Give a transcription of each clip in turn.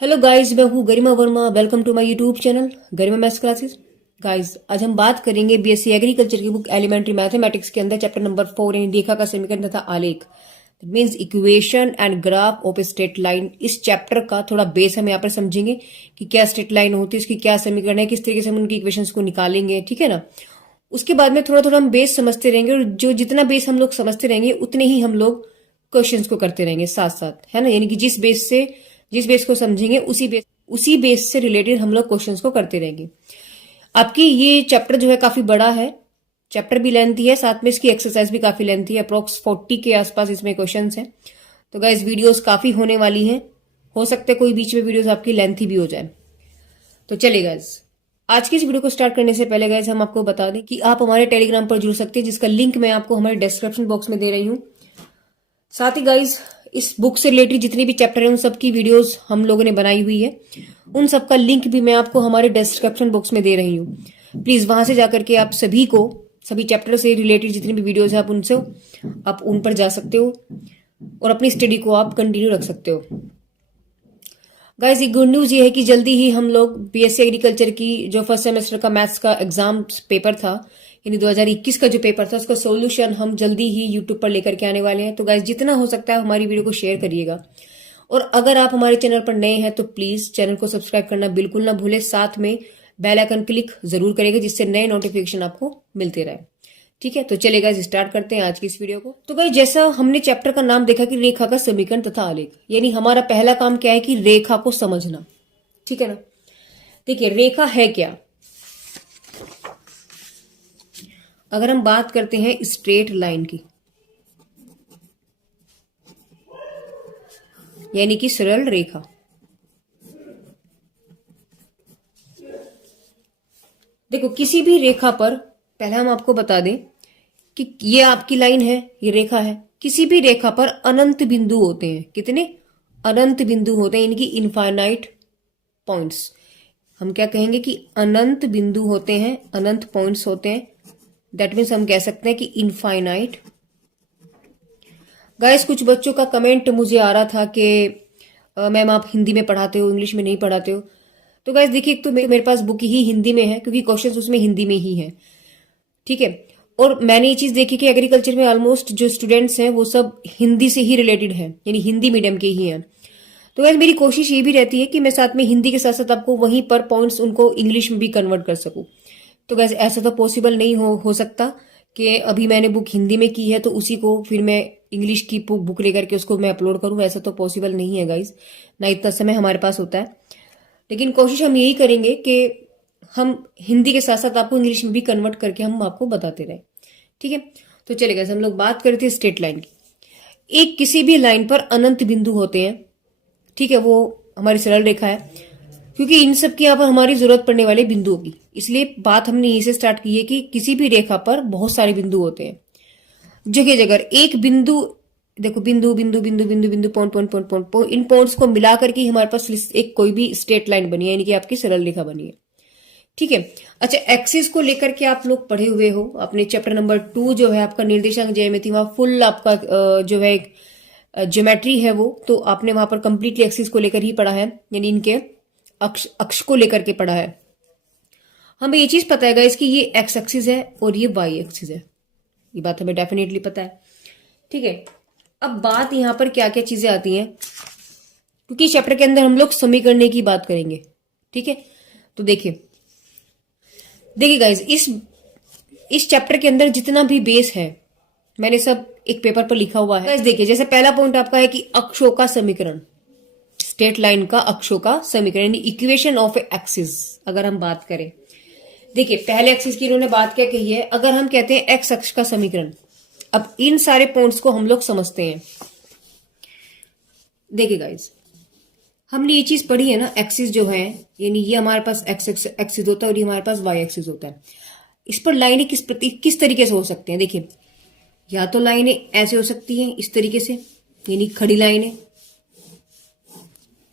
Hello guys, मैं हूँ Garima Verma. Welcome to my YouTube channel Garima maths classes. Guys, आज हम बात करेंगे बीएससी एग्रीकल्चर की बुक एलिमेंट्री मैथमेटिक्स के अंदर चैप्टर नंबर 4 यानी रेखा का समीकरण तथा आलेख, means equation and graph of a straight line. इस चैप्टर का थोड़ा बेस हम यहाँ पर समझेंगे कि क्या स्ट्रेट लाइन होती है, इसकी क्या समीकरण है, किस तरीके से हम उनकी इक्वेशंस को निकालेंगे, ठीक है ना। उसके बाद में थोड़ा थोड़ा हम बेस समझते रहेंगे और जो जितना बेस हम लोग समझते रहेंगे उतने ही हम लोग क्वेश्चंस को करते रहेंगे साथ साथ, है ना। यानी कि जिस बेस को समझेंगे उसी बेस से रिलेटेड हम लोग क्वेश्चंस को करते रहेंगे। आपकी ये चैप्टर जो है काफी बड़ा है, चैप्टर भी लेंथी है, साथ में इसकी एक्सरसाइज भी काफी लेंथी है। अप्रोक्स 40 के आसपास इसमें क्वेश्चंस हैं। तो गाइस, वीडियोस काफी होने वाली हैं, हो सकता है कोई बीच में वीडियोस आपकी लेंथी भी हो जाए। तो चलिए गाइस, आज की इस वीडियो को स्टार्ट करने से पहले गाइस हम आपको बता दें कि आप हमारे टेलीग्राम पर जुड़ सकते हैं, जिसका लिंक मैं आपको हमारे डिस्क्रिप्शन बॉक्स में दे रही हूँ। साथ ही गाइस, इस बुक से रिलेटेड जितने भी चैप्टर हैं उन सब की वीडियोस हम लोगों ने बनाई हुई है, उन सब का लिंक भी मैं आपको हमारे डिस्क्रिप्शन बॉक्स में दे रही हूँ। प्लीज वहां से जाकर के आप सभी चैप्टर से रिलेटेड जितनी भी वीडियोस है आप उन पर जा सकते हो और अपनी स्टडी को आप कंटिन्यू रख सकते हो। गाइस, एक गुड न्यूज ये है कि जल्दी ही हम लोग बीएससी एग्रीकल्चर की जो फर्स्ट सेमेस्टर का मैथ्स का एग्जाम पेपर था, यानी 2021 का जो पेपर था, उसका सॉल्यूशन हम जल्दी ही यूट्यूब पर लेकर के आने वाले हैं। तो गाइस, जितना हो सकता है हमारी वीडियो को शेयर करिएगा और अगर आप हमारे चैनल पर नए हैं तो प्लीज चैनल को सब्सक्राइब करना बिल्कुल ना भूले, साथ में बेल आइकन क्लिक जरूर करेगा जिससे नए नोटिफिकेशन आपको मिलते रहे। ठीक है, तो चलिए गाइस, स्टार्ट करते हैं आज की इस वीडियो को। तो गाइस, जैसा हमने चैप्टर का नाम देखा कि रेखा का समीकरण तथा आलेख, यानी हमारा पहला काम क्या है कि रेखा को समझना, ठीक है ना। देखिए, रेखा है क्या। अगर हम बात करते हैं स्ट्रेट लाइन की, यानी कि सरल रेखा, देखो किसी भी रेखा पर, पहले हम आपको बता दें कि ये आपकी लाइन है, ये रेखा है। किसी भी रेखा पर अनंत बिंदु होते हैं। कितने अनंत बिंदु होते हैं, यानी कि इनफाइनाइट पॉइंट्स। हम क्या कहेंगे कि अनंत बिंदु होते हैं, अनंत पॉइंट्स होते हैं। दैट मीन्स हम कह सकते हैं कि इनफाइनाइट। गाइस, कुछ बच्चों का कमेंट मुझे आ रहा था कि मैम आप हिंदी में पढ़ाते हो, इंग्लिश में नहीं पढ़ाते हो। तो गाइस देखिए, एक तो मेरे पास बुक ही हिंदी में है क्योंकि क्वेश्चंस उसमें हिंदी में ही है, ठीक है। और मैंने ये चीज देखी कि एग्रीकल्चर में ऑलमोस्ट जो स्टूडेंट्स हैं वो सब हिंदी से ही रिलेटेड हैं, यानी हिंदी मीडियम के ही हैं। तो गाइस, मेरी कोशिश ये भी रहती है कि मैं साथ में हिंदी के साथ साथ आपको वहीं पर पॉइंट्स उनको इंग्लिश में भी कन्वर्ट कर सकूं। तो गाइस, ऐसा तो पॉसिबल नहीं हो सकता कि अभी मैंने बुक हिंदी में की है तो उसी को फिर मैं इंग्लिश की बुक लेकर के उसको मैं अपलोड करूं। ऐसा तो पॉसिबल नहीं है गाइस, ना इतना समय हमारे पास होता है। लेकिन कोशिश हम यही करेंगे कि हम हिंदी के साथ साथ आपको इंग्लिश में भी कन्वर्ट करके हम आपको बताते रहे, ठीक है। तो चलेगा, हम लोग बात करते हैं स्ट्रेट लाइन की। एक किसी भी लाइन पर अनंत बिंदु होते हैं, ठीक है, वो हमारी सरल रेखा है, क्योंकि इन सब की यहाँ पर हमारी जरूरत पड़ने वाले बिंदुओं की, इसलिए बात हमने यहीं से स्टार्ट की है कि किसी भी रेखा पर बहुत सारे बिंदु होते हैं। जगह जगह एक बिंदु, देखो बिंदु बिंदु बिंदु बिंदु बिंदु point point point point point, इन पॉइंट्स को मिला करके हमारे पास एक कोई भी स्ट्रेट लाइन बनी है, यानी कि आपकी सरल रेखा बनी है, ठीक है। अच्छा, एक्सिस को लेकर के आप लोग पढ़े हुए हो अपने चैप्टर नंबर 2 जो है आपका निर्देशांक ज्यामिति, वहां फुल आपका जो है ज्योमेट्री है वो, तो आपने वहां पर कंप्लीटली एक्सिस को लेकर ही पढ़ा है, यानी इनके अक्ष को लेकर के पढ़ा है। हमें ये चीज पता है गाइस कि ये एक्स एक्सिस है और ये वाई एक्सिस है, ये बात हमें डेफिनेटली पता है, ठीक है। अब बात यहां पर क्या क्या चीजें आती हैं, क्योंकि चैप्टर के अंदर हम लोग समीकरण की बात करेंगे, ठीक है। तो देखिए गाइस, इस चैप्टर के अंदर जितना भी बेस है मैंने सब एक पेपर पर लिखा हुआ है। गाइस देखिए, जैसे पहला पॉइंट आपका है कि अक्षों का समीकरण, स्ट्रेट लाइन का अक्षों का समीकरण, यानी इक्वेशन ऑफ एक्सिस। अगर हम बात करें, देखिए पहले एक्सिस की इन्होंने बात क्या कही है, अगर हम कहते हैं एक्स अक्ष का समीकरण, अब इन सारे पॉइंट्स को हम लोग समझते हैं। देखिए गाइस, हमने ये चीज पढ़ी है ना, एक्सिस जो है, यानी ये हमारे पास एक्स एक्सिस होता है और ये हमारे पास वाई एक्सिस होता है। इस पर लाइनें किस तरीके से हो सकते हैं, देखिए या तो लाइनें ऐसे हो सकती हैं इस तरीके से, यानी खड़ी लाइनें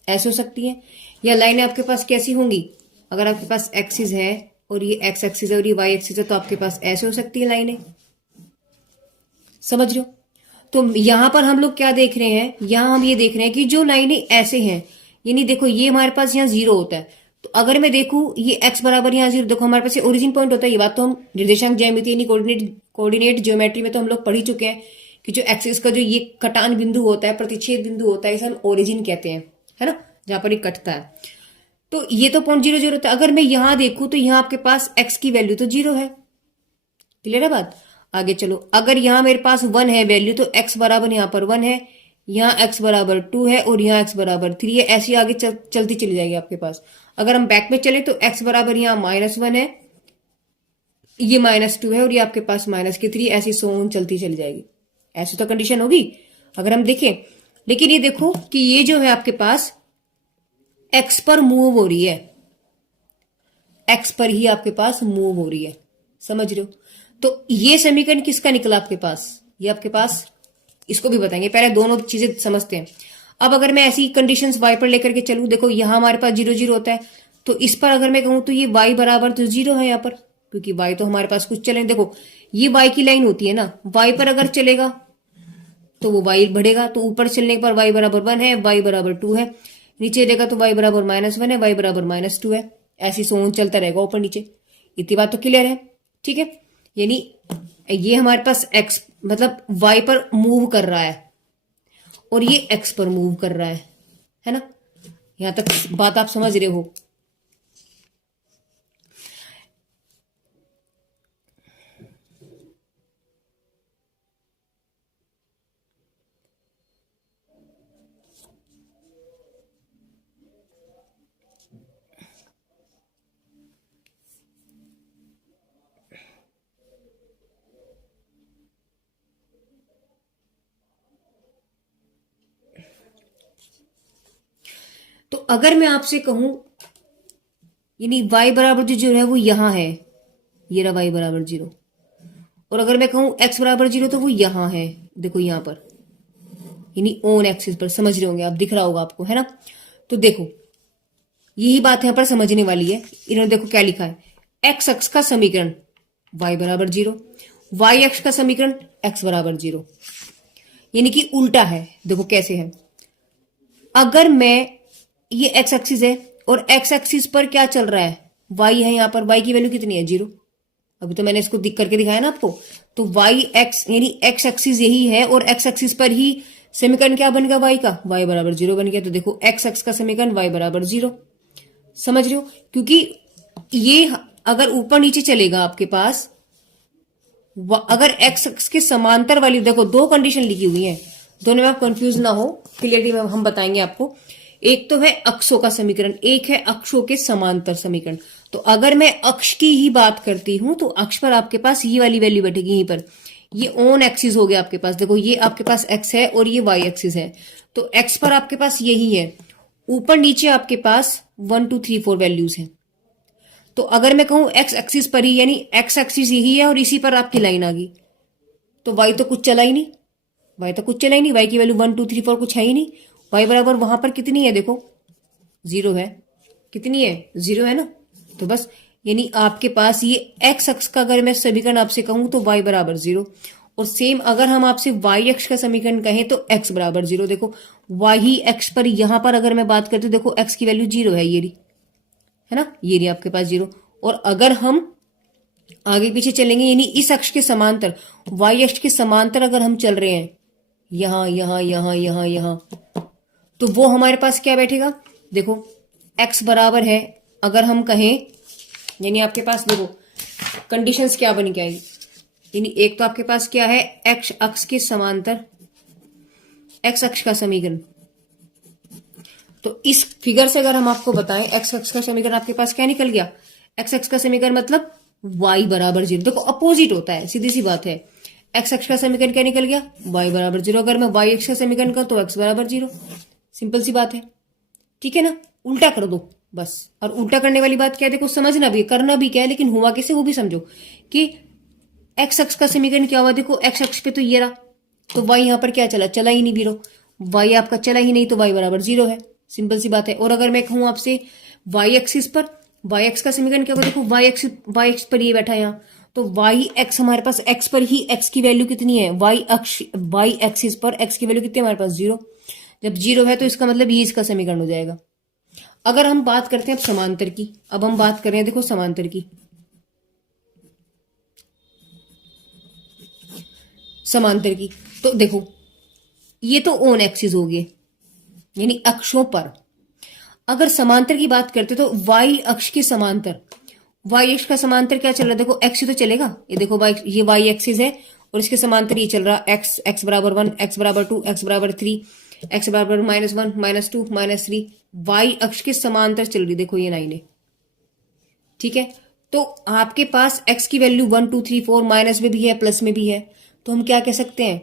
ऐसे हो सकती हैं, या लाइनें आपके पास कैसी होंगी, अगर आपके पास एक्सिस है और ये एक्स एक्सिस है और ये वाई एक्सिस है तो आपके पास ऐसे हो सकती है लाइनें, समझ रहे हो। तो यहां पर हम लोग क्या देख रहे हैं, यहां हम ये देख रहे हैं कि जो लाइनें ऐसे हैं, यानी देखो ये हमारे पास यहाँ 0 होता है। तो अगर मैं देखूं ये x बराबर यहाँ 0, देखो हमारे पास ये ओरिजिन पॉइंट होता है। ये बात तो हम निर्देशांक ज्यामिति यानी कोऑर्डिनेट ज्योमेट्री में तो हम लोग पढ़ ही चुके हैं कि जो एक्सिस का जो ये कटान बिंदु होता है, प्रतिच्छेद बिंदु होता है, इसे हम ओरिजिन कहते हैं, है ना, जहां पर ये कटता है। तो ये तो 0.00 होता है। अगर मैं यहां देखूं तो यहाँ आपके पास x की वैल्यू तो 0 है। क्लियर है बात? आगे चलो, अगर यहाँ मेरे पास 1 है वैल्यू, तो x बराबर यहाँ पर 1 है, यहाँ x बराबर 2 है और यहाँ x बराबर 3 है। ऐसी आगे चलती चली जाएगी आपके पास। अगर हम बैक में चले तो x बराबर यहाँ -1 है, ये -2 है और ये आपके पास -3, ऐसी सोन चलती चली जाएगी। ऐसी तो कंडीशन होगी अगर हम देखें। लेकिन ये देखो कि ये जो है आपके पास x पर मूव हो रही है, x पर ही आपके पास मूव हो रही है, समझ रहे हो? तो ये समीकरण किसका निकला आपके पास? ये आपके पास, इसको भी बताएंगे, पहले दोनों चीजें समझते हैं। अब अगर मैं ऐसी कंडीशंस y पर लेकर के चलूं, देखो यहां हमारे पास 0 होता है, तो इस पर अगर मैं कहूं तो ये y बराबर तो 0 है यहाँ पर, क्योंकि y तो हमारे पास कुछ चले। देखो ये y की लाइन होती है ना, y पर अगर चलेगा तो वो y बढ़ेगा, तो ऊपर चलने पर y बराबर 1 है, y बराबर 2 है, नीचे देगा तो y बराबर -1 है, y बराबर -2 है, ऐसी सोन चलता रहेगा ऊपर नीचे। इतनी बात तो क्लियर है? ठीक है, यानी ये हमारे पास x मतलब y पर मूव कर रहा है और ये x पर मूव कर रहा है ना? यहां तक बात आप समझ रहे हो? तो अगर मैं आपसे कहूं, यानी y बराबर जो है वो यहां है, ये रहा y बराबर 0, और अगर मैं कहूं x बराबर 0 तो वो यहां है, देखो यहां पर, यानी ऑन एक्सिस पर, समझ रहे होंगे आप, दिख रहा होगा आपको, है ना? तो देखो यही बात यहां पर समझने वाली है। इन्होंने देखो क्या लिखा है, x अक्ष का समीकरण y बराबर 0, y अक्ष का समीकरण x बराबर 0, यानी कि उल्टा है। देखो कैसे है, अगर मैं, ये x एक्सिस है और x एक्सिस पर क्या चल रहा है, y है, यहाँ पर y की वैल्यू कितनी है? 0। अभी तो मैंने इसको दिख करके दिखाया ना आपको। तो y x यानी x एक्सिस यही है और x एक्सिस पर ही समीकरण क्या बन गया y का, y बराबर 0 बन गया। तो देखो x एक्स का समीकरण y बराबर 0, समझ रहे हो? क्योंकि ये अगर ऊपर नीचे चलेगा आपके पास, अगर x एक्स के समांतर वाली, देखो दो कंडीशन लिखी हुई है, दोनों में आप कंफ्यूज ना हो, क्लियरली हम बताएंगे आपको। एक तो है अक्षों का समीकरण, एक है अक्षों के समांतर समीकरण। तो अगर मैं अक्ष की ही बात करती हूं तो अक्ष पर आपके पास ये वाली वैल्यू बैठेगी, यहीं पर ये ऑन एक्सिस हो गया आपके पास। देखो ये आपके पास x है और ये y एक्सिस है, तो x पर आपके पास यही है, ऊपर नीचे आपके पास 1 2 3 4 वैल्यूज हैं। तो अगर मैं कहूं x एक्सिस पर ही, यानी x एक्सिस यही है और इसी पर आपकी लाइन आ गई, तो y तो कुछ चला ही नहीं, y तो कुछ चला ही नहीं, y की वैल्यू 1 2 3 4 कुछ है ही नहीं। y बराबर वहां पर कितनी है, देखो 0 है, कितनी है? 0 है ना? तो बस, यानी आपके पास ये x अक्ष का अगर मैं समीकरण आपसे कहूं तो y बराबर 0, और सेम अगर हम आपसे y अक्ष का समीकरण कहें तो x बराबर 0। देखो y ही x पर, यहां पर अगर मैं बात करती हूँ, देखो x की वैल्यू 0 है, ये रही, है ना, ये रही आपके पास 0। और अगर हम आगे पीछे चलेंगे, यानी इस अक्ष के समांतर, y अक्ष के समांतर अगर हम चल रहे हैं, यहां यहां यहां यहां यहां, तो वो हमारे पास क्या बैठेगा, देखो x बराबर है, अगर हम कहें, यानी आपके पास देखो कंडीशंस क्या बन के आएगी, यानी एक तो आपके पास क्या है, x अक्ष के समांतर x अक्ष का समीकरण। तो इस फिगर से अगर हम आपको बताएं, x अक्ष का समीकरण आपके पास क्या निकल गया, x अक्ष का समीकरण मतलब y बराबर 0। देखो अपोजिट होता है, सीधी सी बात है। x अक्ष का समीकरण क्या निकल गया, y बराबर 0। अगर मैं y अक्ष का समीकरण करूं तो x बराबर 0, सिंपल सी बात है, ठीक है ना? उल्टा कर दो बस। और उल्टा करने वाली बात क्या है, देखो समझना भी, करना भी क्या है, लेकिन हुआ कैसे वो भी समझो कि x अक्ष का समीकरण क्या हुआ, देखो x अक्ष पे तो ये रहा, तो y यहां पर क्या चला, चला ही नहीं बीरो, y आपका चला ही नहीं, तो y बराबर 0 है, सिंपल सी बात है। और अगर मैं कहूं आपसे y एक्सिस पर, y एक्स का समीकरण क्या हुआ, देखो y एक्स पर ये बैठा यहाँ, तो y एक्स हमारे पास, x पर ही x की वैल्यू कितनी है, y एक्सिस पर x की वैल्यू कितनी है हमारे पास, 0। जब 0 है तो इसका मतलब ये इसका समीकरण हो जाएगा, अगर हम बात करते हैं अब समांतर की, अब हम बात कर रहे हैं देखो समांतर की। समांतर की तो देखो ये तो ऑन एक्सिस हो गए यानी अक्षों पर। अगर समांतर की बात करते तो वाई अक्ष के समांतर, वाई अक्ष का समांतर क्या चल रहा है, देखो एक्स ही तो चलेगा। ये देखो वाई, ये वाई एक्सिस है और इसके समांतर ये चल रहा एक्स, एक्स बराबर 1, एक्स बराबर 2, एक्स बराबर 3, एक्स बराबर -1, -2, -3। वाई अक्ष के समांतर चल रही देखो ये लाइन है, ठीक है। तो आपके पास एक्स की वैल्यू 1 2 3 4 माइनस में भी है प्लस में भी है, तो हम क्या कह सकते हैं,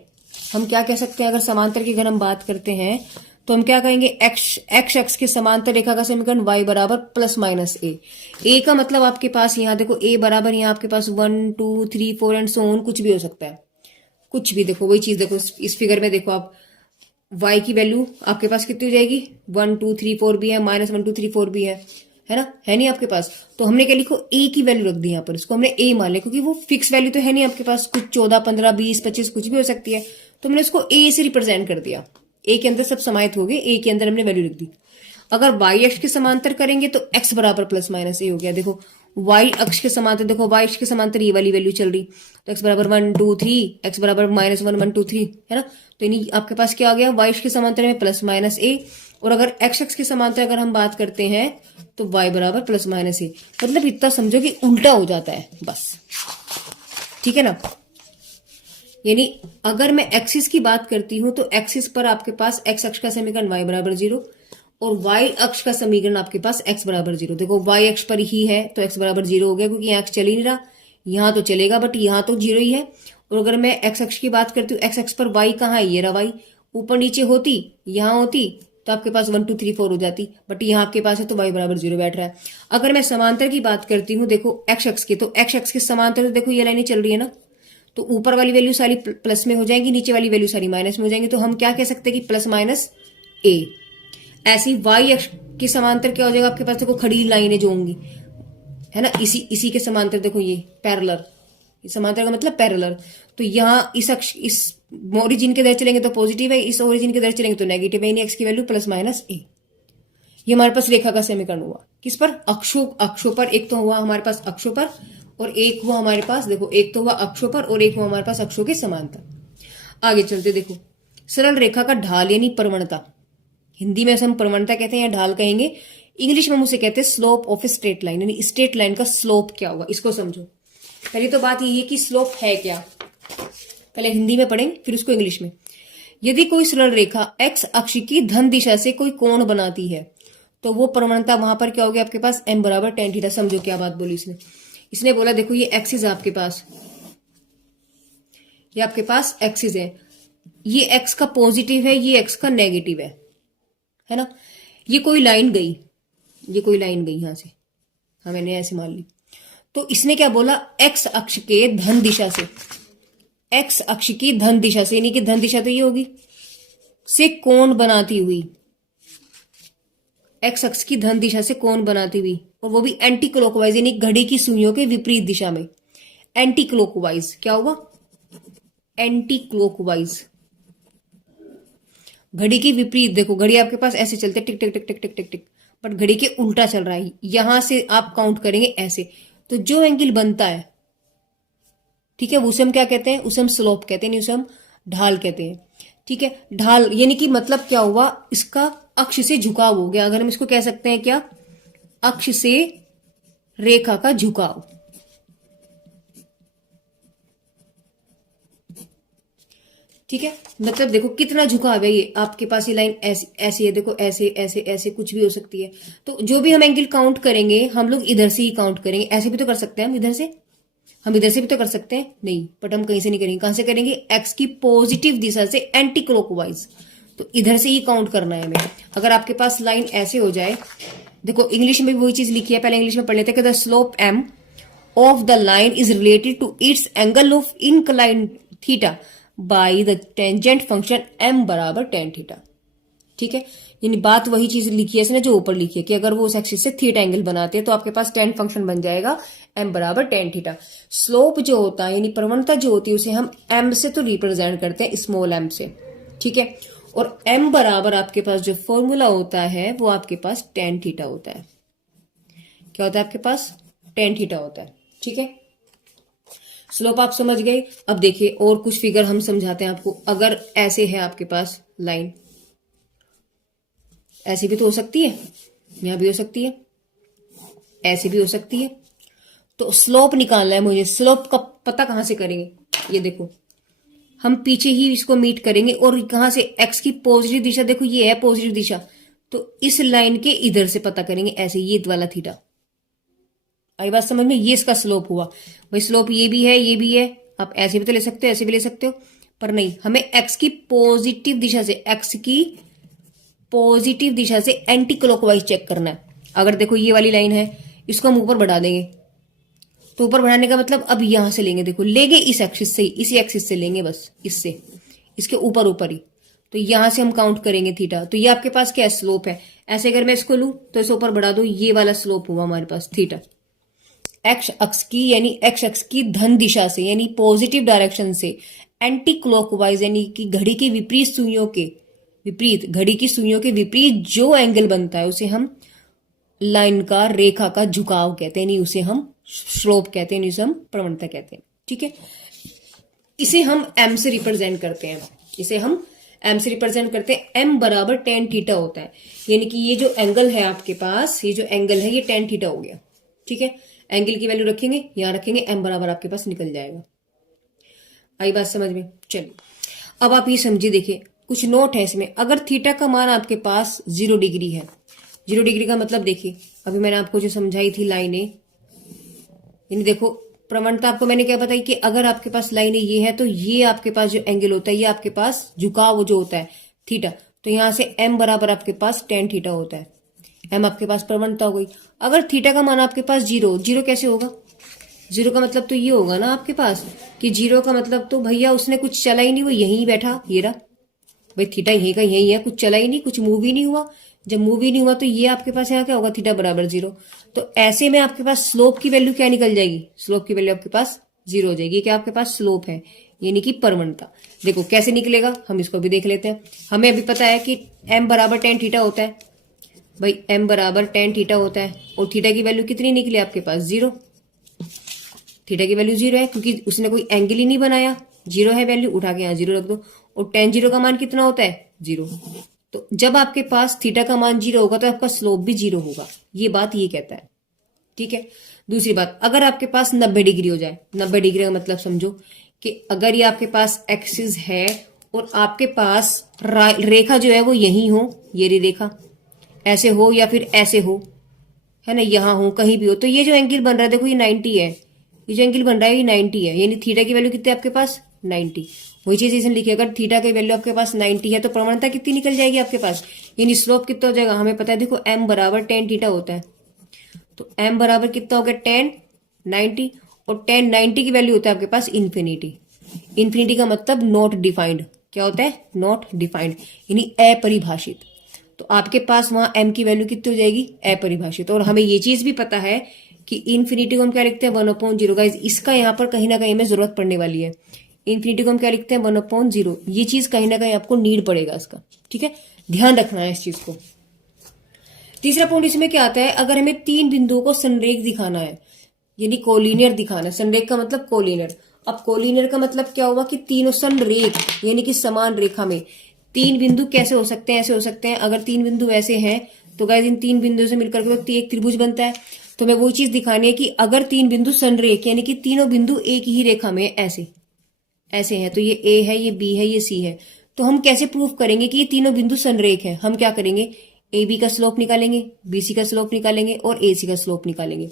हम क्या कह सकते हैं अगर समांतर की अगर हम बात करते हैं तो हम क्या कहेंगे, एक्स एक्स के समांतर रेखा का समीकरण y बराबर +-a। ए का मतलब आपके पास यहाँ देखो a बराबर यहाँ आपके पास 1 2 3 4 एंड सो ऑन कुछ भी हो सकता है, कुछ भी। देखो वही चीज देखो इस फिगर में देखो आप y की वैल्यू आपके पास कितनी हो जाएगी, 1 2 3 4 भी है, -1 2 3 4 भी है ना, है नहीं आपके पास। तो हमने क्या लिखो a की वैल्यू रख दी यहाँ पर, इसको हमने a मान लिया क्योंकि वो फिक्स वैल्यू तो है नहीं आपके पास, कुछ 14 15 20 25 कुछ भी हो सकती है। तो हमने उसको a से रिप्रेजेंट कर दिया, a के अंदर सब समाहित हो गए, a के अंदर हमने वैल्यू रख दी। अगर y अक्ष के समांतर करेंगे तो x बराबर +-a हो गया। देखो y अक्ष के समांतर, देखो y अक्ष के समांतर ये वाली वैल्यू चल रही, तो x बराबर 1 2 3, x बराबर -1 1 2 3, है ना। तो यानी आपके पास क्या आ गया, y अक्ष के समांतर में +-a। और अगर x अक्ष के समांतर अगर हम बात करते हैं तो y बराबर +-a। मतलब इतना समझो कि उल्टा हो जाता है बस, ठीक है ना। यानी अगर मैं एक्सिस की बात करती हूं तो एक्सिस पर आपके पास एक्स अक्ष का समीकरण y बराबर 0 और y अक्ष का समीकरण आपके पास x बराबर 0। देखो y अक्ष पर ही है तो x बराबर 0 हो गया क्योंकि यहाँ x चल ही नहीं रहा, यहाँ तो चलेगा बट यहाँ तो 0 ही है। और अगर मैं x अक्ष की बात करती हूँ, x अक्ष पर y कहाँ है, ये रहा y, ऊपर नीचे होती यहाँ होती तो आपके पास 1 2 3 4 हो जाती, बट यहाँ आपके पास है तो y बराबर 0 बैठ रहा है। अगर मैं समांतर की बात करती हूँ देखो x अक्ष की, तो x अक्ष के समांतर तो देखो ये लाइनें चल रही है ना, तो ऊपर वाली वैल्यू सारी प्लस में हो जाएंगी, नीचे वाली वैल्यू सारी माइनस में हो जाएंगी। तो हम क्या कह सकते हैं कि +-a। ऐसी y अक्ष के समांतर क्या हो जाएगा आपके पास, देखो खड़ी लाइनें जो होंगी, है ना, इसी के समांतर देखो ये पैरेलल, समांतर का मतलब पैरेलल। तो यहाँ इस अक्ष, इस ओरिजिन के दर चलेंगे तो पॉजिटिव है, इस ओरिजिन के दर चलेंगे तो नेगेटिव है, यानी एक्स की वैल्यू +-a। ये हमारे पास रेखा का समीकरण हुआ किस पर, अक्षों पर। एक तो हुआ हमारे पास अक्षों पर और एक हुआ हमारे पास, देखो एक तो हुआ अक्षों पर और एक हुआ हमारे पास अक्षों के समांतर। आगे चलते देखो सरल रेखा का ढाल यानी प्रवणता, हिंदी में हम प्रवणता कहते हैं या ढाल कहेंगे, इंग्लिश में हम उसे कहते हैं slope of a straight line, यानी स्ट्रेट लाइन का स्लोप क्या होगा इसको समझो। पहली तो बात ये है कि स्लोप है क्या, पहले हिंदी में पढ़ेंगे फिर उसको इंग्लिश में। यदि कोई सरल रेखा एक्स अक्ष की धन दिशा से कोई कोण बनाती है तो वो प्रवणता वहां पर क्या होगी आपके पास, m बराबर tan थीटा। समझो क्या बात बोली इसने बोला देखो ये एक्सिस है आपके पास, ये आपके पास एक्सिस है, ये एक्स का पॉजिटिव है, ये एक्स का नेगेटिव है ना। ये कोई लाइन गई, ये कोई लाइन गई यहां से, हाँ मैंने ऐसे मान ली। तो इसने क्या बोला, एक्स अक्ष के धन दिशा से, एक्स अक्ष की धन दिशा से, यानी कि धन दिशा तो ये होगी, से कोण बनाती हुई, एक्स अक्ष की धन दिशा से कोण बनाती हुई, और वो भी एंटी क्लॉकवाइज यानी घड़ी की सुइयों के विपरीत दिशा में। एंटी क्लॉकवाइज क्या हुआ, एंटी क्लॉकवाइज घड़ी की विपरीत। देखो घड़ी आपके पास ऐसे चलते टिक टिक टिक टिक टिक टिक टिक, बट घड़ी के उल्टा चल रहा है, यहां से आप काउंट करेंगे ऐसे, तो जो एंगल बनता है, ठीक है, उसे हम क्या कहते हैं, उसे हम स्लोप कहते हैं, नहीं उसे हम ढाल कहते हैं, ठीक है। ढाल यानी कि मतलब क्या हुआ, इसका अक्ष से झुकाव हो गया, अगर हम इसको कह सकते हैं क्या, अक्ष से रेखा का झुकाव, ठीक है। मतलब देखो कितना झुकाव है, ये आपके पास ये लाइन ऐसी ऐसी है, देखो ऐसे ऐसे ऐसे कुछ भी हो सकती है। तो जो भी हम एंगल काउंट करेंगे हम लोग इधर से ही काउंट करेंगे, ऐसे भी तो कर सकते हैं हम इधर से, हम इधर से भी तो कर सकते हैं, नहीं बट हम कहीं से नहीं करेंगे। कहां से करेंगे, एक्स की पॉजिटिव दिशा से एंटी क्लॉकवाइज, तो इधर से ही काउंट करना है हमें। अगर आपके पास लाइन ऐसे हो जाए, देखो इंग्लिश में भी वही चीज लिखी है, पहले इंग्लिश में पढ़ लेते हैं कि the slope m of the line is related to its angle of incline theta by the tangent function m बराबर tan थीटा, ठीक है। यानी बात वही चीज लिखी है इसने जो ऊपर लिखी है कि अगर वो उस एक्सिस से थीटा एंगल बनाते हैं तो आपके पास tan फंक्शन बन जाएगा m बराबर tan थीटा। स्लोप जो होता है यानी प्रवणता जो होती है उसे हम m से तो रिप्रेजेंट करते हैं, स्मॉल m से, ठीक है। और m बराबर आपके पास जो फॉर्मूला होता है वो आपके पास tan थीटा होता है। क्या होता है आपके पास? tan थीटा होता है। ठीक है, स्लोप आप समझ गए। अब देखिए और कुछ फिगर हम समझाते हैं आपको। अगर ऐसे है आपके पास लाइन, ऐसी भी तो हो सकती है, यहां भी हो सकती है, ऐसी भी हो सकती है। तो स्लोप निकालना है मुझे। स्लोप का पता कहां से करेंगे? ये देखो, हम पीछे ही इसको मीट करेंगे और कहां से? एक्स की पॉजिटिव दिशा, देखो ये है पॉजिटिव दिशा, तो इस लाइन के इधर से पता करेंगे, ऐसे ये वाला थीटा। आई बात समझ में? ये इसका स्लोप हुआ। भाई स्लोप ये भी है, ये भी है, आप ऐसे भी तो ले सकते हो, ऐसे भी ले सकते हो, पर नहीं, हमें एक्स की पॉजिटिव दिशा से, एक्स की पॉजिटिव दिशा से एंटी क्लॉकवाइज चेक करना है। अगर देखो ये वाली लाइन है, इसको हम ऊपर बढ़ा देंगे, तो ऊपर बढ़ाने का मतलब अब यहां से लेंगे, देखो लेंगे इस एक्सिस से ही, इसी एक्सिस से लेंगे, बस इससे, इसके ऊपर ऊपर ही। तो यहां से हम काउंट करेंगे थीटा। तो ये आपके पास क्या स्लोप है? ऐसे अगर मैं इसको लूं तो इसे ऊपर बढ़ा दो, ये वाला स्लोप हुआ हमारे पास थीटा। एक्स अक्ष की, यानी एक्स अक्ष की धन दिशा से, यानी पॉजिटिव डायरेक्शन से एंटी क्लॉकवाइज, यानी कि घड़ी के विपरीत सुइयों के विपरीत, घड़ी की सुइयों के विपरीत जो एंगल बनता है उसे हम लाइन का, रेखा का झुकाव कहते हैं, नहीं उसे हम स्लोप कहते हैं, नहीं उसे हम प्रवणता कहते हैं। ठीक है, इसे हम एम से रिप्रेजेंट करते हैं, इसे हम एम से रिप्रेजेंट करते हैं। एम बराबर tan थीटा होता है, यानी कि ये जो एंगल है आपके पास, ये जो एंगल है ये tan थीटा हो गया। ठीक है, एंगल की वैल्यू रखेंगे, यहां रखेंगे, एम बराबर आपके पास निकल जाएगा। आई बात समझ में? चलिए अब आप ये समझिए, देखिए कुछ नोट है इसमें। अगर थीटा का मान आपके पास 0 डिग्री है, 0 डिग्री का मतलब देखिए, अभी मैंने आपको जो समझाई थी लाइनें, यानी देखो प्रवणता आपको मैंने क्या बताई कि अगर आपके पास लाइनें ये है तो ये आपके पास जो एंगल होता है, ये आपके पास झुकाव जो होता है थीटा, तो यहां से एम बराबर आपके पास tan थीटा होता है। एम आपके पास प्रवणता हो गई। अगर थीटा का मान आपके पास 0, 0 कैसे होगा? 0 का मतलब तो ये होगा ना आपके पास कि 0 का मतलब तो भैया उसने कुछ चला ही नहीं, वो यहीं बैठा, ये रहा भाई, थीटा यहीं का यहीं है, कुछ चला ही नहीं, कुछ मूव ही नहीं हुआ। जब मूव ही नहीं हुआ तो ये आपके पास यहाँ क्या होगा? थीटा बराबर 0। तो ऐसे में आपके पास स्लोप की वैल्यू क्या निकल जाएगी? स्लोप की वैल्यू आपके पास 0 हो जाएगी। क्या आपके पास स्लोप है, यानी कि प्रवणता। देखो कैसे निकलेगा, हम इसको भी देख लेते हैं। हमें अभी पता है कि एम बराबर tan थीटा होता है, भाई एम बराबर tan थीटा होता है, और थीटा की वैल्यू कितनी निकली आपके पास? 0। थीटा की वैल्यू 0 है क्योंकि उसने कोई एंगल ही नहीं बनाया, 0 है वैल्यू, उठा के यहाँ 0 रख दो। और tan 0 का मान कितना होता है? 0। तो जब आपके पास थीटा का मान 0 होगा तो आपका स्लोप भी 0 होगा, ये बात ये कहता है। ठीक है, दूसरी बात, अगर आपके पास 90 डिग्री हो जाए, 90 डिग्री का मतलब समझो कि अगर ये आपके पास एक्सिस है और आपके पास रेखा जो है वो यही हो, ये रेखा ऐसे हो या फिर ऐसे हो, है ना, यहां हो, कहीं भी हो, तो ये जो एंगल बन रहा है देखो ये 90 है, ये जो एंगल बन रहा है ये 90 है, यानी थीटा की वैल्यू कितनी है आपके पास? 90। वही चीज इसने लिखी, अगर थीटा की वैल्यू आपके पास 90 है तो प्रवणता कितनी निकल जाएगी आपके पास, यानी स्लोप कितना हो जाएगा? हमें पता है, देखो एम बराबर tan थीटा होता है, तो एम बराबर कितना हो गया? tan 90, और tan 90 की वैल्यू होता है आपके पास इन्फिनिटी। इन्फिनिटी का मतलब नॉट डिफाइंड। क्या होता है? नॉट डिफाइंड, यानी अपरिभाषित। तो आपके पास वहां m की वैल्यू कितनी हो जाएगी? अपरिभाषित। और हमें ये चीज भी पता है कि इन्फिनिटी को हम क्या लिखते हैं? 1/0। गाइज इसका यहाँ पर कहीं ना कहीं हमें जरूरत पड़ने वाली है। इन्फिनिटी को हम क्या लिखते हैं? 1/0। ये चीज कहीं ना कहीं आपको नीड पड़ेगा इसका। ठीक है, ध्यान रखना है इस चीज को। तीसरा पॉइंट इसमें क्या आता है, अगर हमें 3 बिंदुओं को संरेख दिखाना है, यानी कोलिनियर दिखाना है। संरेख का मतलब कोलिनियर। अब कोलिनियर का मतलब क्या हुआ कि तीनों संरेख, यानी कि समान रेखा में 3 बिंदु कैसे हो सकते हैं? ऐसे हो सकते हैं, अगर 3 बिंदु ऐसे हैं तो गाइस इन 3 बिंदुओं से मिलकर के एक त्रिभुज बनता है। तो मैं वो चीज दिखानी है कि अगर 3 बिंदु संरेख, यानी कि तीनों बिंदु एक ही रेखा में ऐसे ऐसे हैं, तो ये ए है, ये बी है, ये सी है, तो हम कैसे प्रूव करेंगे कि ये तीनों बिंदु संरेख है? हम क्या करेंगे? ए बी का स्लोप निकालेंगे, बी सी का स्लोप निकालेंगे और ए सी का स्लोप निकालेंगे।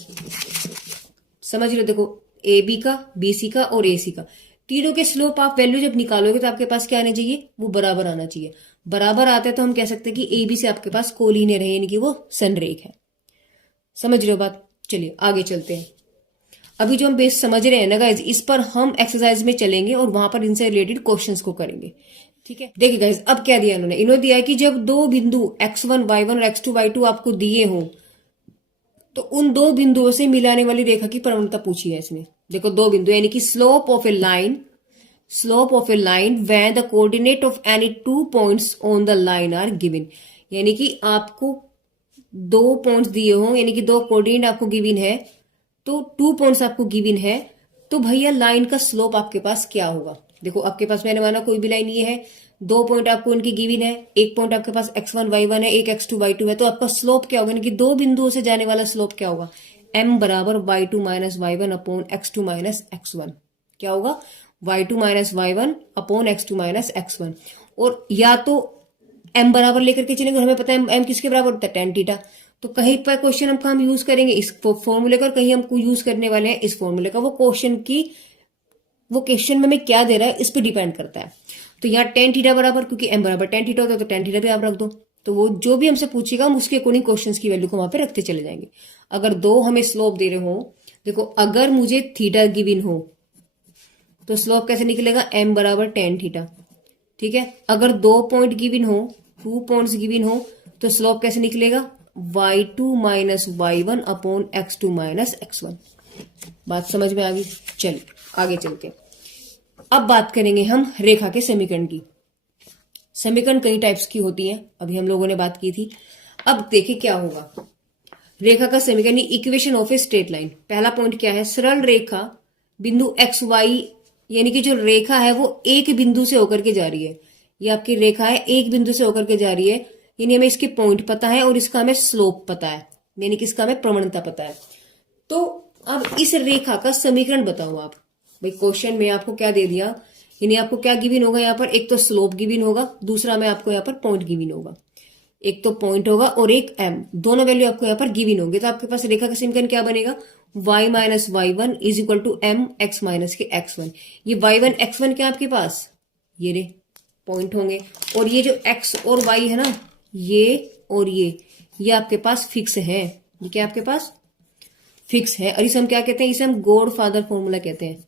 समझ लो, देखो ए बी का, बी सी का और ए सी का, तीनों के स्लोप आप वैल्यू जब निकालोगे तो आपके पास क्या आना चाहिए? वो बराबर आना चाहिए। बराबर आता है तो हम कह सकते हैं कि ए बी से आपके पास कोलिनियर है, यानी कि वो संरेख है। समझ रहे हो बात? चलिए आगे चलते हैं। अभी जो हम बेस समझ रहे हैं ना गाइज, इस पर हम एक्सरसाइज में चलेंगे और वहां पर इनसे रिलेटेड क्वेश्चंस को करेंगे। ठीक है, देखिए गाइज अब क्या दिया इन्होंने दिया है कि जब 2 बिंदु x1 y1 और x2 y2 आपको दिए हो तो उन 2 बिंदुओं से मिलाने वाली रेखा की प्रवणता पूछी है इसमें। देखो 2 बिंदु, यानी कि slope of a line slope of a line when the coordinate of any 2 points on the line are given. यानी कि आपको 2 पॉइंट्स दिए हों, यानी कि 2 कोऑर्डिनेट आपको गिवन है, तो 2 पॉइंट्स आपको गिवन है, तो भैया लाइन का स्लोप आपके पास क्या होगा। देखो आपके पास मैंने माना कोई भी लाइन ये है, 2 पॉइंट आपको इनकी गिवन है, एक पॉइंट आपके पास x1 y1 है, एक x2 y2 है, तो आपका स्लोप क्या होगा, यानी कि 2 बिंदुओं से जाने वाला स्लोप क्या होगा, m बराबर y2 minus y1 upon x2 minus x1। क्या होगा, y2 minus y1 upon x2 minus x1। और या तो m बराबर लेकर के चलेंगे, हमें पता है m किसके बराबर होता है, tan थीटा। तो कहीं पर क्वेश्चन हम यूज करेंगे इस फॉर्मूले का, कहीं हम यूज करने वाले हैं इस फॉर्मूले का। वो क्वेश्चन में हमें क्या दे रहा है इस पर डिपेंड करता है। तो यहाँ tan थीटा बराबर, क्योंकि m बराबर tan थीटा होता है तो tan थीटा भी आप रख दो। तो वो जो भी हमसे पूछेगा हम उसके अकॉर्डिंग क्वेश्चन की वैल्यू को वहां पे रखते चले जाएंगे। अगर 2 हमें स्लोप दे रहे हो, देखो अगर मुझे थीटा गिवन हो तो स्लोप कैसे निकलेगा, m बराबर tan थीटा। ठीक है, अगर 2 पॉइंट गिवन हो, 2 पॉइंट्स गिवन हो, तो स्लोप कैसे निकलेगा, y2 minus y1 upon x2 minus x1। बात समझ में आ गई। चलिए आगे चलते हैं। अब बात करेंगे हम रेखा के समीकरण की। समीकरण कई टाइप्स की होती हैं, अभी हम लोगों ने बात की थी। अब देखिए क्या होगा रेखा का समीकरण, equation of a straight line. पहला पॉइंट क्या है, सरल रेखा बिंदु एक्स वाई, यानी कि जो रेखा है वो एक बिंदु से होकर के जा रही है। ये आपकी रेखा है एक बिंदु से होकर के जा रही है, यानी हमें इसके पॉइंट पता है और इसका हमें स्लोप पता है, यानी कि इसका हमें प्रवणता पता है। तो अब इस रेखा का समीकरण बताओ आप। भाई क्वेश्चन में आपको क्या दे दिया, यानी आपको क्या गिवन होगा यहाँ पर, एक तो स्लोप गिवन होगा, दूसरा में आपको यहाँ पर पॉइंट गिवन होगा। एक तो पॉइंट होगा और एक m, दोनों वैल्यू आपको यहाँ पर गिवन होंगे। तो आपके पास रेखा का समीकरण क्या बनेगा, y minus y1 is equal to m x minus के x1। ये y1 x1 क्या आपके पास, ये रे पॉइंट होंगे, और ये जो x और y है ना, ये और ये आपके पास फिक्स है। ये क्या आपके पास फिक्स है, और इसे हम क्या कहते हैं, इसे हम गॉड फादर फॉर्मूला कहते हैं।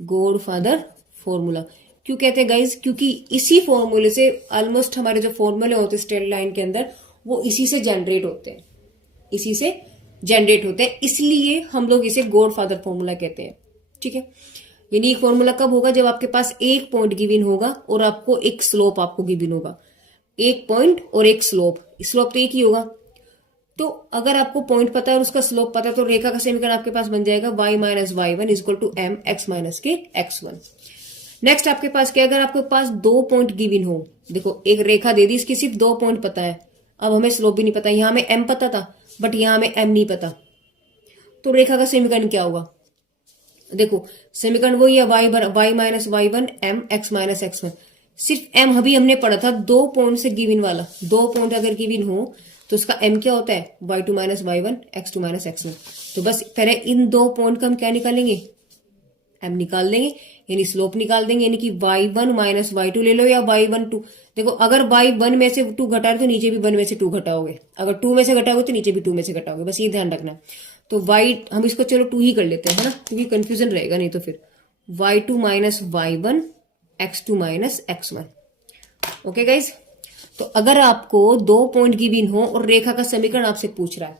गॉड फादर फॉर्मूला क्यों कहते हैं गाइज, क्योंकि इसी फॉर्मूले से ऑलमोस्ट हमारे जो फॉर्मूले होते हैं स्ट्रेट लाइन के अंदर, वो इसी से जनरेट होते हैं, इसी से जनरेट होते हैं, इसलिए हम लोग इसे गॉड फादर फॉर्मूला कहते हैं। ठीक है, यानी एक फॉर्मूला कब होगा, जब आपके पास एक पॉइंट गिवन होगा और आपको एक स्लोप आपको गिवन होगा, एक पॉइंट और एक स्लोप तो एक ही होगा। तो अगर आपको पॉइंट पता है और उसका स्लोप पता है, तो रेखा का समीकरण आपके पास बन जाएगा y minus y1 is equal to m x minus के x1। नेक्स्ट आपके पास क्या, अगर आपके पास 2 पॉइंट गिवन हो, देखो एक रेखा दे दी, इसकी सिर्फ 2 पॉइंट पता है, अब हमें स्लोप भी नहीं पता। यहां हमें m पता था बट यहां हमें m नहीं पता, तो रेखा का समीकरण क्या होगा, देखो समीकरण वही है, y minus y1 m x minus x1। सिर्फ m अभी हमने पढ़ा था 2 पॉइंट से गिवन वाला, 2 पॉइंट अगर गिवन हो तो उसका m क्या होता है, y2 minus y1 x2 minus x1। तो बस पहले इन 2 पॉइंट का हम क्या निकालेंगे, m निकाल देंगे, यानी स्लोप निकाल देंगे, यानी कि y1 माइनस y2 ले लो या y1 2। देखो अगर y1 में से 2 घटा रहे तो नीचे भी 1 में से 2 घटाओगे, अगर 2 में से घटाओगे तो नीचे भी 2 में से घटाओगे, बस ये ध्यान रखना। तो y हम इसको चलो 2 ही कर लेते हैं, है ना, क्योंकि कंफ्यूजन रहेगा नहीं तो फिर y2 minus y1 x2 minus x1। Okay guys, तो अगर आपको 2 पॉइंट गिवन हो और रेखा का समीकरण आपसे पूछ रहा है,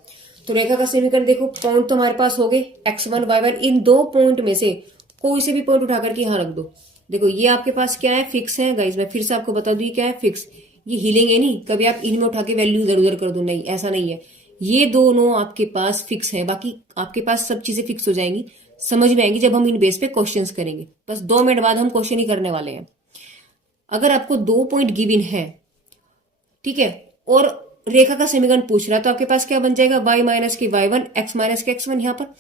तो रेखा का समीकरण देखो, पॉइंट तो हमारे पास हो गए x1 y1, इन 2 पॉइंट में से कोई से भी पॉइंट उठा करके यहां रख दो। देखो ये आपके पास क्या है, फिक्स है गाइज, मैं फिर से आपको बता दूं क्या है, फिक्स। ये हिलेंगे नहीं, कभी आप इनमें उठा के वैल्यू इधर उधर कर दो, नहीं ऐसा नहीं है, ये दोनों आपके पास फिक्स है। बाकी आपके पास सब चीजें फिक्स हो जाएंगी, समझ में आएंगी जब हम इन बेस पे क्वेश्चंस करेंगे। बस 2 मिनट बाद हम क्वेश्चन ही करने वाले हैं। अगर आपको 2 पॉइंट गिवन है, ठीक है, और रेखा का समीकरण पूछ रहा है, तो आपके पास क्या बन जाएगा, y माइनस के y1 x माइनस के x1। यहाँ पर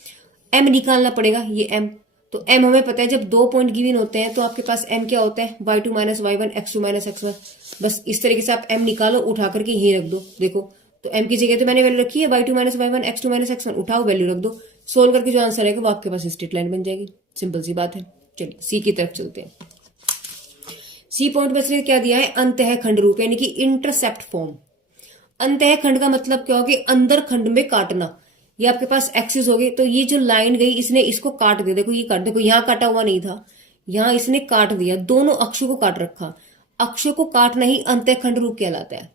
m निकालना पड़ेगा, ये m, तो m हमें पता है जब 2 पॉइंट गिवन होते हैं तो आपके पास m क्या होता है, y2 minus y1 x2 minus x1। बस इस तरीके से आप m निकालो, उठा करके यही रख दो। देखो तो m की जगह तो मैंने वैल्यू रखी है y2 minus y1 x2 minus x1, उठाओ वैल्यू रख दो, सोल्व करके जो आंसर आएगा वो आपके पास स्ट्रेट लाइन बन जाएगी। सिंपल सी बात है। चलिए सी की तरफ चलते हैं। सी पॉइंट में क्या दिया है, अंतः खंड रूप, यानी कि इंटरसेप्ट फॉर्म। अंतः खंड का मतलब क्या हो गया, अंदर खंड में काटना। ये आपके पास एक्सिस हो गए, तो ये जो लाइन गई इसने इसको काट दिया, देखो ये काट, देखो यहाँ काटा हुआ नहीं था, यहाँ इसने काट दिया, दोनों अक्षों को काट रखा। अक्षों को काटना ही अंतः खंड रूप कहलाता है।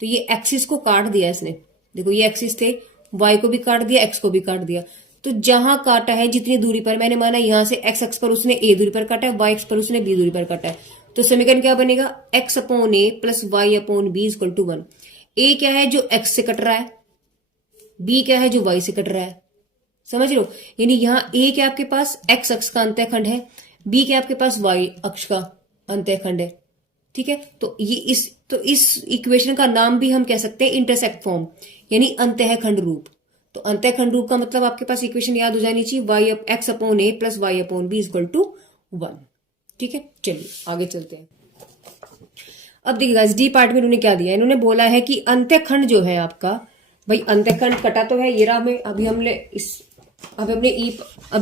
तो ये एक्सिस को काट दिया इसने, देखो ये एक्सिस थे, y को भी काट दिया, x को भी काट दिया, तो जहां काटा है जितनी दूरी पर, मैंने माना यहां से एक्स अक्ष पर उसने ए दूरी पर काटा है, वाई अक्ष पर उसने बी दूरी पर काटा है, तो समीकरण क्या बनेगा, X upon A plus Y upon B equal to 1। A क्या है जो एक्स से कट रहा है, बी क्या है जो वाई से कट रहा है, समझ लो। यानी यहां ए क्या आपके पास एक्स अक्ष का अंतःखंड है, बी क्या आपके पास वाई अक्ष का अंतःखंड है, ठीक है। तो ये इस इक्वेशन का नाम भी हम कह सकते हैं इंटरसेक्ट फॉर्म, यानी अंतःखंड रूप। तो अंतःखंड रूप का मतलब आपके पास इक्वेशन याद हो जानी चाहिए, Y X upon A plus Y upon B equal to 1, ठीक है। चलिए आगे चलते हैं। अब देखिएगा डी पार्ट में इन्होंने क्या दिया, इन्होंने बोला है कि अंतःखंड जो है आपका, भाई अंतःखंड कटा तो है ये रहा, में अभी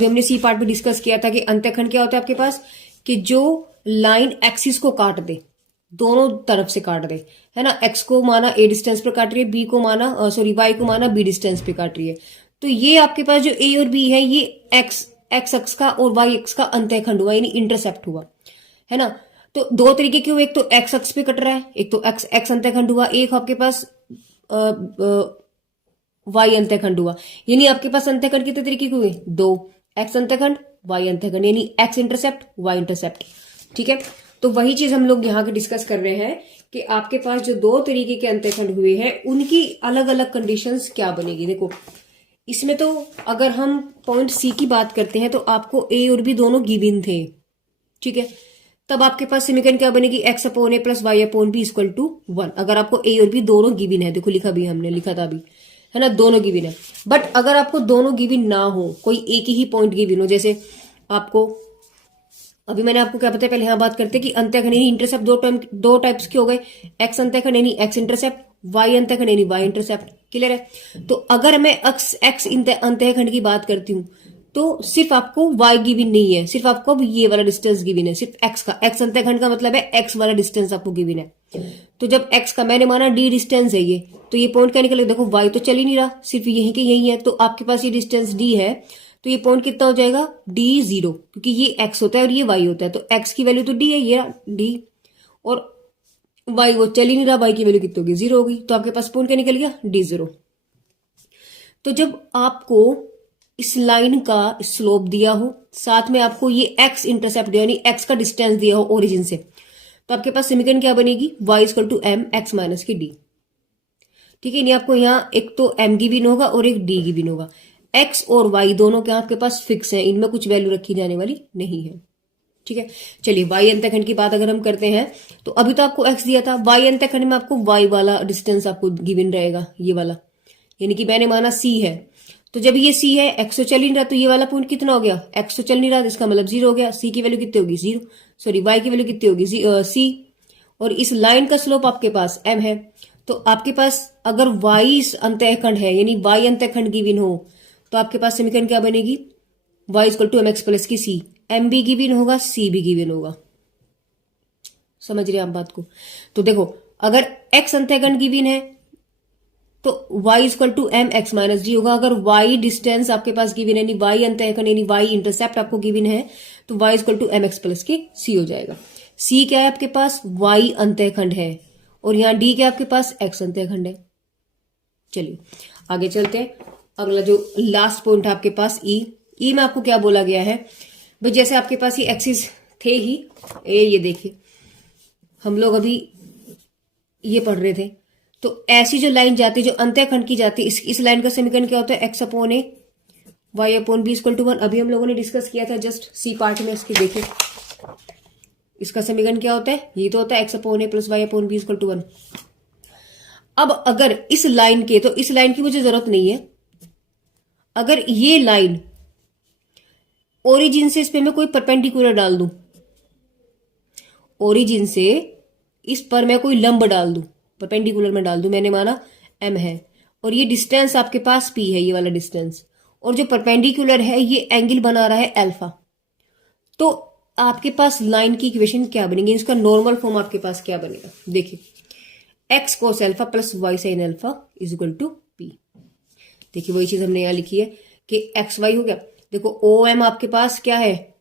हमने सी पार्ट में डिस्कस किया था कि अंतःखंड क्या होता है आपके पास, कि जो लाइन एक्सिस को काट दे, दोनों तरफ से काट दे, है ना। एक्स को माना ए डिस्टेंस पर काट रही है, बी को माना वाई को माना बी डिस्टेंस पे काट रही है। तो ये आपके पास जो ए और बी है ये एक्स अक्ष का और वाई अक्ष का अंतःखंड हुआ, यानी इंटरसेप्ट हुआ, है ना। तो दो तरीके के हुए, एक तो एक्स अक्ष पे कट रहा है, एक तो एक्स अंतःखंड हुआ, एक आपके पास वाई अंतःखंड हुआ। यानी आपके पास अंतःखंड कितने तरीके के हुए, दो, एक्स अंतःखंड वाई अंतःखंड, यानी एक्स इंटरसेप्ट वाई इंटरसेप्ट, ठीक है। तो वही चीज हम लोग यहाँ के डिस्कस कर रहे हैं कि आपके पास जो दो तरीके के अंतःखंड हुए हैं उनकी अलग अलग कंडीशंस क्या बनेगी। देखो इसमें तो अगर हम पॉइंट सी की बात करते हैं तो आपको ए और बी दोनों गिवन थे, ठीक है। तब आपके पास समीकरण क्या बनेगी, X upon A plus Y upon B equal to 1। अगर आपको ए और बी दोनों गिवन है, देखो लिखा भी हमने, लिखा था अभी, है ना, दोनों गिवन है। बट अगर आपको दोनों गिवन ना हो, कोई एक ही पॉइंट गिवन हो, जैसे आपको अभी मैंने आपको क्या बताया, पहले यहां बात करते हैं कि अंतःखंड यानी इंटरसेप्ट दो टाइप्स के हो गए, एक्स अंतःखंड यानी एक्स इंटरसेप्ट, वाई अंतःखंड यानी वाई इंटरसेप्ट, क्लियर है। तो अगर मैं एक्स अंतःखंड की बात करती हूँ तो सिर्फ आपको वाई गिवन नहीं है, सिर्फ आपको अब ये वाला डिस्टेंस गिवन है, सिर्फ एक्स का, एक्स अंतःखंड का मतलब है एक्स वाला डिस्टेंस आपको गिवन है। तो जब एक्स का मैंने माना डी डिस्टेंस है ये, तो ये पॉइंट क्या निकलेगा, देखो वाई तो चल ही नहीं रहा, सिर्फ यही के यही है, तो आपके पास ये डिस्टेंस डी है, तो ये पॉइंट कितना हो जाएगा, D0, क्योंकि ये एक्स होता है और ये वाई होता है, तो एक्स की वैल्यू तो डी है, ये डी, और वाई वो चल ही नहीं रहा, वाई की वैल्यू कितनी होगी, 0 होगी, तो आपके पास पॉइंट क्या निकल गया, D0। तो जब आपको इस लाइन का स्लोप दिया हो, साथ में आपको ये एक्स इंटरसेप्ट दिया, यानी एक्स का डिस्टेंस दिया हो ओरिजिन से, तो आपके पास समीकरण क्या बनेगी, Y equal to M x minus की डी, ठीक है। यानी आपको यहाँ एक तो एम गिवन होगा और एक डी गिवन होगा। एक्स और वाई दोनों के आपके पास फिक्स है, इनमें कुछ वैल्यू रखी जाने वाली नहीं है, ठीक है। चलिए वाई अंतःखंड की बात अगर हम करते हैं, तो अभी तो आपको एक्स दिया था, वाई अंतःखंड में आपको वाई वाला डिस्टेंस आपको गिवन रहेगा, ये वाला, यानी कि मैंने माना सी है, तो जब ये सी है, एक्स तो चल ही नहीं रहा, तो ये वाला पॉइंट कितना हो गया, एक्स तो चल नहीं रहा, इसका मतलब 0 हो गया। सी की वैल्यू कितनी होगी, 0, सॉरी वाई की वैल्यू कितनी होगी, सी, और इस लाइन का स्लोप आपके पास एम है। तो आपके पास अगर वाई अंतःखंड है, यानी वाई अंतःखंड गिवन हो, तो आपके पास समीकरण क्या बनेगी, Y equal to M x plus की सी, एम भी गिवन होगा, सी भी गिवन होगा, समझ रहे हैं आप बात को। तो देखो अगर एक्स अंतःखंड गिवन है तो Y equal to M x minus D होगा। अगर वाई डिस्टेंस आपके पास गिवन है, यानी वाई अंतःखंड यानी वाई इंटरसेप्ट आपको गिवन है, तो Y equal to M x plus के सी हो जाएगा। सी क्या है आपके पास, वाई अंतःखंड है, और यहां डी क्या आपके पास, एक्स अंतःखंड है। चलिए आगे चलते हैं। अगला जो लास्ट पॉइंट है आपके पास ई में आपको क्या बोला गया है, भाई जैसे आपके पास ये एक्सिस थे ही, ये देखिए हम लोग अभी ये पढ़ रहे थे, तो ऐसी जो लाइन जाती है जो अंतःखंड की जाती है, इस लाइन का समीकरण क्या होता है, X upon A Y upon B equal to 1। अभी हम लोगों ने डिस्कस किया था जस्ट सी पार्ट में, इसकी देखिए इसका समीकरण क्या होता है, ये तो होता है X upon A plus Y upon B equal to 1। अब अगर इस लाइन के, तो इस लाइन की मुझे जरूरत नहीं है, अगर ये लाइन ओरिजिन से इस पे मैं कोई परपेंडिकुलर डाल दूं, ओरिजिन से इस पर मैं कोई लंब डाल दूं, परपेंडिकुलर में डाल दूं, मैंने माना एम है, और ये डिस्टेंस आपके पास पी है, ये वाला डिस्टेंस, और जो परपेंडिकुलर है ये एंगल बना रहा है अल्फा, तो आपके पास लाइन की इक्वेशन क्या बनेगी, इसका नॉर्मल फॉर्म आपके पास क्या बनेगा, देखिए x cos alpha plus y sine alpha is equal to p. देखिए वही चीज हमने यहां लिखी है कि एक्स वाई हो गया। देखो ओ एम आपके पास क्या है,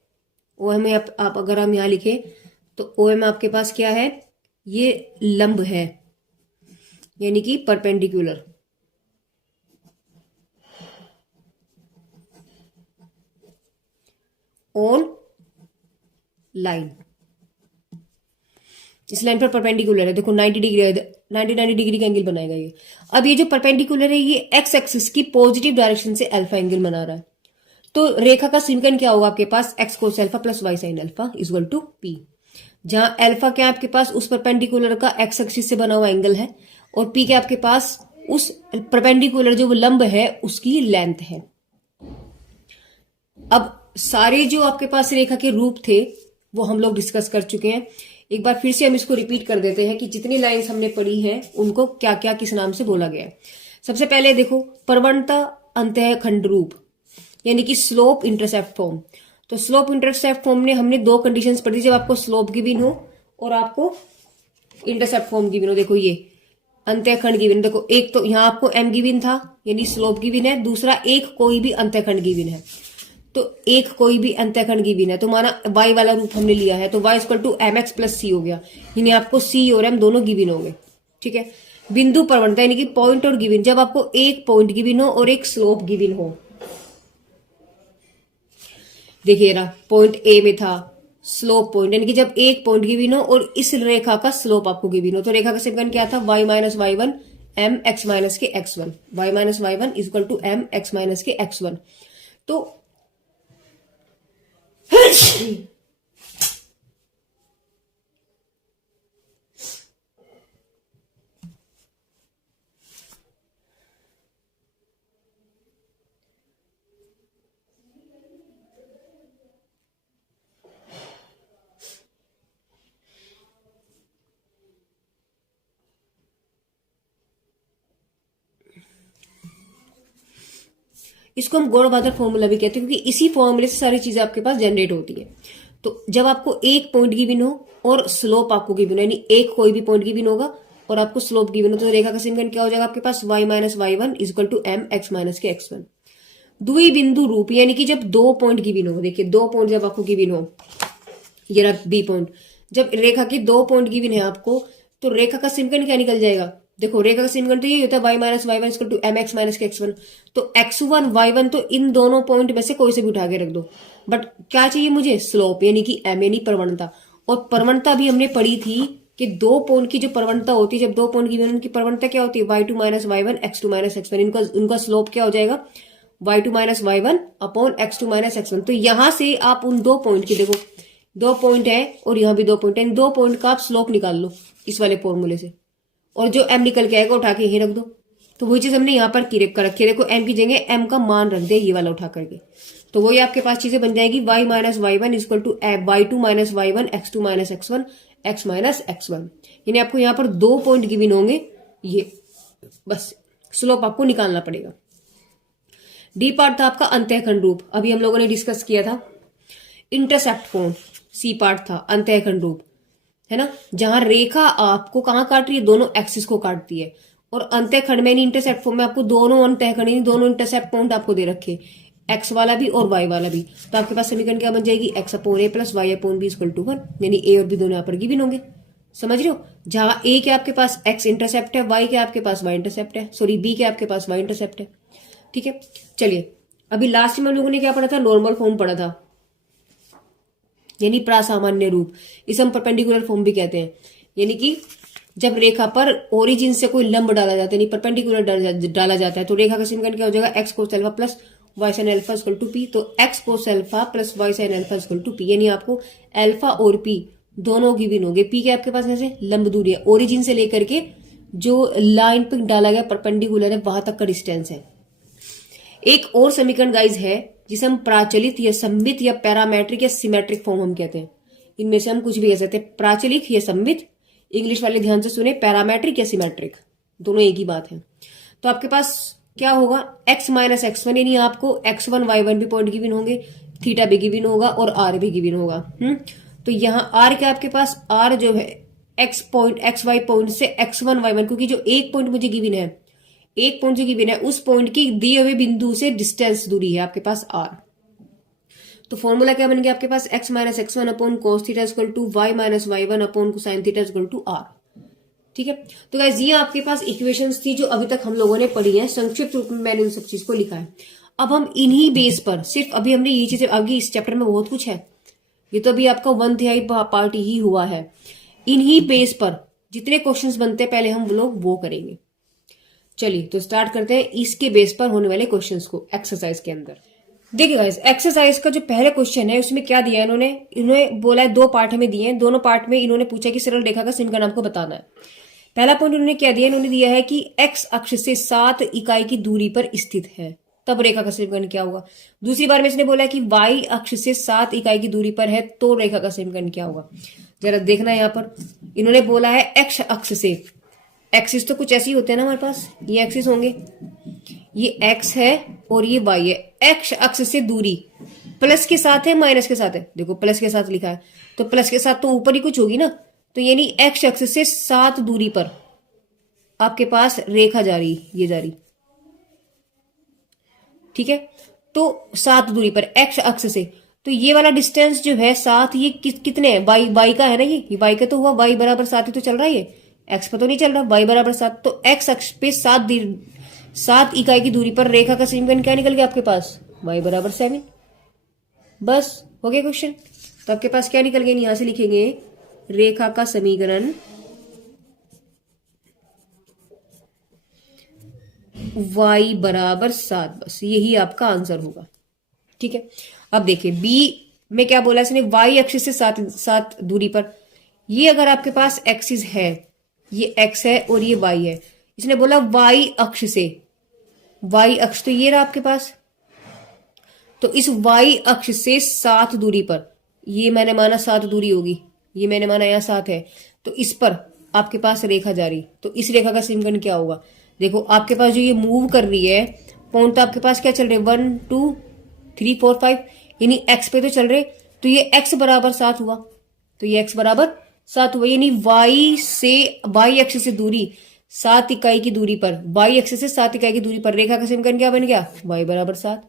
ओ एम आप अगर हम यहां लिखे तो ओ एम आपके पास क्या है, ये लंब है, यानी कि परपेंडिकुलर, ऑन लाइन, इस लाइन पर परपेंडिकुलर है, देखो 90 डिग्री है, 90 डिग्री का एंगल बनाएगा ये। अब ये जो परपेंडिकुलर है ये एक्स एक्सिस की पॉजिटिव डायरेक्शन से अल्फा एंगल बना रहा है। तो रेखा का समीकरण क्या होगा आपके पास, x cos alpha plus y sine alpha equal to p, जहां अल्फा क्या आपके पास उस परपेंडिकुलर का एक्स एक्सिस से बना हुआ एंगल है, और पी के आपके पास उस परपेंडिकुलर जो वो लंब है उसकी लेंथ है। अब सारे जो आपके पास रेखा के रूप थे वो हम लोग डिस्कस कर चुके हैं। एक बार फिर से हम इसको रिपीट कर देते हैं कि जितनी लाइंस हमने पढ़ी हैं उनको क्या क्या किस नाम से बोला गया है। सबसे पहले देखो प्रवणता अंतःखंड रूप, यानी कि स्लोप इंटरसेप्ट फॉर्म। तो स्लोप इंटरसेप्ट फॉर्म में हमने दो कंडीशंस पढ़ी, जब आपको स्लोप गिवन हो और आपको इंटरसेप्ट फॉर्म गिवन हो। देखो ये अंतःखंड गिवन, देखो एक तो यहाँ आपको एम गिवन था यानी स्लोप गिवन है, दूसरा एक कोई भी अंतःखंड गिवन है। तो एक कोई भी अंतःखंड गिवन है तो माना y वाला रूप हमने लिया है, तो y equal to M x plus c हो गया, यानी आपको c और m दोनों गिवन होंगे। ठीक है, बिंदु प्रवणता यानी कि पॉइंट और गिवन, जब आपको एक पॉइंट गिवन हो और एक स्लोप गिवन हो। देखिए ना पॉइंट ए में था स्लोप पॉइंट, यानी कि जब एक पॉइंट गिवन हो और इस रेखा का स्लोप आपको गिवन हो, तो रेखा का समीकरण क्या था, y minus y one m x minus के x one, y minus y one equal to M x minus के एक्स वन। तो इसको हम गौड़-बादल फॉर्मूला भी कहते हैं, क्योंकि इसी फॉर्मूले से सारी चीजें आपके पास जनरेट होती है। तो जब आपको एक पॉइंट गिवन हो और स्लोप आपको गिवन हो, यानी एक कोई भी पॉइंट गिवन होगा और आपको स्लोप गिवन हो, तो रेखा का समीकरण क्या हो जाएगा आपके पास, y minus y one equal to M x minus के एक्स वन। द्विबिंदु रूप, यानी कि जब दो पॉइंट गिवन हो, देखिए दो पॉइंट जब आपको गिवन हो, ये रहा बी पॉइंट, जब रेखा के दो पॉइंट गिवन है आपको, तो रेखा का समीकरण क्या निकल जाएगा, देखो रेखा का समीकरण तो ये होता है y minus y one equal to M x minus के एक्स वन। तो एक्स वन वाई वन तो इन दोनों पॉइंट में से कोई से भी उठा के रख दो, बट क्या चाहिए मुझे, स्लोप यानी कि एम यानी प्रवणता। और प्रवणता भी हमने पढ़ी थी कि दो पॉइंट की जो प्रवणता होती है, जब दो पॉइंट गिवन उनकी प्रवणता क्या होती है, y two minus y one x two minus x one, उनका स्लोप क्या हो जाएगा, y two minus y one upon x two minus x one. तो यहां से आप उन दो पॉइंट की, देखो दो पॉइंट है और यहां भी दो पॉइंट है, इन दो पॉइंट का आप स्लोप निकाल लो इस वाले फॉर्मूले से, और जो m निकल के आएगा उठा के यही रख दो। तो वही चीज हमने यहाँ पर कर रखी है, देखो m की जगह m का मान रख दे ये वाला उठा करके, तो वही आपके पास चीजें बन जाएगी, y minus y one equal to y two minus y one x two minus x one x minus x one. यानी आपको यहाँ पर दो पॉइंट गिवन होंगे, ये बस स्लोप आपको निकालना पड़ेगा। डी पार्ट था आपका अंतःखंड रूप, अभी हम लोगों ने डिस्कस किया था। इंटरसेप्ट फॉर्म सी पार्ट था अंतःखंड रूप, है ना, जहां रेखा आपको कहां काट रही है, दोनों एक्सिस को काटती है, और अंतःखंड में इंटरसेप्ट फॉर्म में आपको दोनों अंतःखंड यानी दोनों इंटरसेप्ट पॉइंट आपको दे रखे, एक्स वाला भी और वाई वाला भी। तो आपके पास समीकरण क्या बन जाएगी, x upon A plus Y upon B equal to one, यानी ए और बी दोनों यहाँ पर गिवन होंगे। समझ रहे हो, जहां ए के आपके पास एक्स इंटरसेप्ट है, वाई के आपके पास वाई इंटरसेप्ट है, सॉरी बी के आपके पास वाई इंटरसेप्ट है। ठीक है, चलिए अभी लास्ट में हम लोगों ने क्या पढ़ा था, नॉर्मल फॉर्म पढ़ा था, यानी प्रासामान्य रूप, इसे हम परपेंडिकुलर फॉर्म भी कहते हैं। यानी कि जब रेखा पर ओरिजिन से कोई लंब डाला जाता है, यानी परपेंडिकुलर डाला जाता है, तो रेखा का समीकरण क्या हो जाएगा, x cos alpha plus y sine alpha equal to p. तो x cos alpha plus y sine alpha equal to p, यानी आपको अल्फा और पी दोनों गिवन होंगे। पी के आपके पास ऐसे लंब दूरी है, ओरिजिन से लेकर के जो लाइन पे डाला गया परपेंडिकुलर है वहां तक का डिस्टेंस है। एक और समीकरण गाइज है जिसे हम प्राचलित या सममित या पैरामेट्रिक या सिमेट्रिक फॉर्म हम कहते हैं। इनमें से हम कुछ भी कह सकते हैं, प्राचलिक या सममित, इंग्लिश वाले ध्यान से सुने, पैरामेट्रिक या सिमेट्रिक, दोनों एक ही बात है। तो आपके पास क्या होगा, x माइनस एक्स वन, यानी आपको एक्स वन वाई वन भी पॉइंट गिवन होंगे, थीटा भी गिवन होगा और आर भी गिवन होगा। तो यहाँ आर क्या आपके पास, आर जो है x point x y point से एक्स वन वाई वन, क्योंकि जो एक पॉइंट मुझे गिवन है, एक पॉइंट जो गिवन है उस पॉइंट की दिए हुए बिंदु से डिस्टेंस दूरी है आपके पास आर। तो फॉर्मूला क्या बन गया आपके पास, x minus x one upon cos theta equal to y minus y one upon cosine theta equal to r. ठीक है, तो गाइस ये आपके पास इक्वेशंस थी जो अभी तक हम लोगों ने पढ़ी है, संक्षिप्त रूप में मैंने उन सब चीज को लिखा है। अब हम इन्हीं बेस पर, सिर्फ अभी हमने ये चीजें, अभी इस चैप्टर में बहुत कुछ है, ये तो अभी आपका 1/3 पार्ट ही हुआ है। इन्हीं बेस पर जितने क्वेश्चंस बनते हैं पहले हम लोग वो करेंगे। चलिए तो स्टार्ट करते हैं इसके बेस पर होने वाले क्वेश्चंस को एक्सरसाइज के अंदर। देखिए गाइस, एक्सरसाइज का जो पहला क्वेश्चन है उसमें क्या दिया है इन्होंने बोला है 2 पार्ट में दिए हैं। दोनों पार्ट में इन्होंने पूछा कि सरल रेखा का समीकरण आपको बताना है। पहला पॉइंट उन्होंने क्या दिया, इन्होंने दिया है कि एक्स अक्ष से 7 इकाई की दूरी पर स्थित है, तब रेखा का समीकरण क्या होगा। दूसरी बार में इसने बोला है कि वाई अक्ष से 7 इकाई की दूरी पर है, तो रेखा का समीकरण क्या होगा। जरा देखना यहाँ पर इन्होंने बोला है एक्स अक्ष से, एक्सिस तो कुछ ऐसे ही होते हैं ना हमारे पास, ये एक्सिस होंगे, ये एक्स है और ये वाई है। एक्स अक्ष से दूरी प्लस के साथ है माइनस के साथ है, देखो प्लस के साथ लिखा है तो प्लस के साथ तो ऊपर ही कुछ होगी ना, तो यानी एक्स अक्ष से 7 दूरी पर आपके पास रेखा जा रही, ये जा रही, ठीक है। तो 7 दूरी पर एक्स अक्ष से, तो ये वाला डिस्टेंस जो है 7, ये कितने है, वाई का है ना, ये वाई का तो हुआ, वाई बराबर 7 ही तो चल रहा है, ये एक्स पर तो नहीं चल रहा, वाई बराबर 7, तो एक्स अक्ष पे 7 इकाई की दूरी पर रेखा का समीकरण क्या निकल गया आपके पास, वाई बराबर 7। बस हो गया क्वेश्चन। तो आपके पास क्या निकल गया, यहां से लिखेंगे रेखा का समीकरण y बराबर 7, बस यही आपका आंसर होगा, ठीक है। अब देखिए बी में क्या बोला इसने, y अक्ष से 7 दूरी पर, ये अगर आपके पास एक्सिस है, ये x है और ये y है, इसने बोला y अक्ष से, y अक्ष तो ये रहा आपके पास, तो इस y अक्ष से 7 दूरी पर, ये मैंने माना 7 दूरी होगी, ये मैंने माना यहाँ 7 है, तो इस पर आपके पास रेखा जा रही, तो इस रेखा का समीकरण क्या होगा। देखो आपके पास जो ये मूव कर रही है पॉइंट, तो आपके पास क्या चल रहे, 1 2 3 4 5, यानी एक्स पे तो चल रहे, तो ये एक्स बराबर 7 हुआ, तो ये एक्स बराबर 7 हुआ, यानी वाई से, वाई अक्ष से दूरी 7 इकाई की दूरी पर, वाई अक्ष से 7 इकाई की दूरी पर रेखा का समीकरण क्या बन गया, वाई बराबर 7।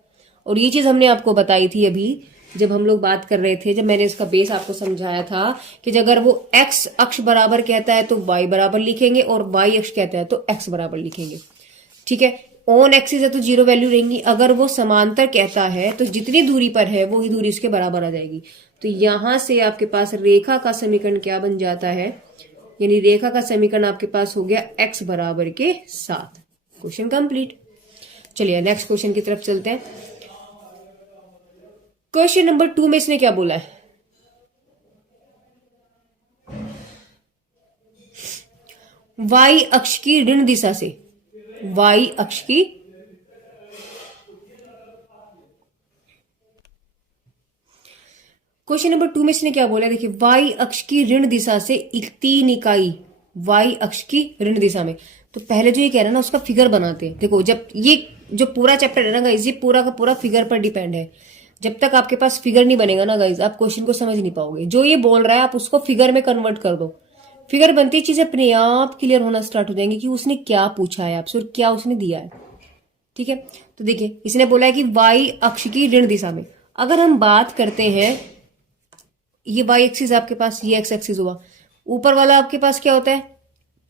और ये चीज हमने आपको बताई थी अभी जब हम लोग बात कर रहे थे, जब मैंने इसका बेस आपको समझाया था कि अगर वो एक्स अक्ष बराबर कहता है तो वाई बराबर लिखेंगे, और वाई अक्ष कहता है तो एक्स बराबर लिखेंगे, ठीक है। ऑन एक्सिस है तो 0 वैल्यू रहेंगी, अगर वो समांतर कहता है तो जितनी दूरी पर है वो ही दूरी उसके बराबर आ जाएगी। तो यहां से आपके पास रेखा का समीकरण क्या बन जाता है, यानी रेखा का समीकरण आपके पास हो गया एक्स बराबर के 7। Question complete. चलिए नेक्स्ट क्वेश्चन की तरफ चलते हैं। क्वेश्चन नंबर 2 में इसने क्या बोला है, वाई अक्ष की ऋण दिशा से, वाई अक्ष की क्वेश्चन नंबर 2 में इसने क्या बोला, देखिए वाई अक्ष की ऋण दिशा से 3 इकाई, वाई अक्ष की ऋण दिशा में, तो पहले जो ये कह रहा है ना उसका फिगर बनाते हैं। देखो जब ये जो पूरा चैप्टर है ना गाइज, ये पूरा का पूरा फिगर पर डिपेंड है, जब तक आपके पास फिगर नहीं बनेगा ना गाइज आप क्वेश्चन को समझ नहीं पाओगे। जो ये बोल रहा है आप उसको फिगर में कन्वर्ट कर दो, फिगर बनती चीजें अपने आप क्लियर होना स्टार्ट हो जाएंगी कि उसने क्या पूछा है आपसे और क्या उसने दिया है, ठीक है। तो देखिए इसने बोला है कि वाई अक्ष की ऋण दिशा में, अगर हम बात करते हैं, ये वाई एक्सिस आपके पास, ये एक्स एक्सिस हुआ, ऊपर वाला आपके पास क्या होता है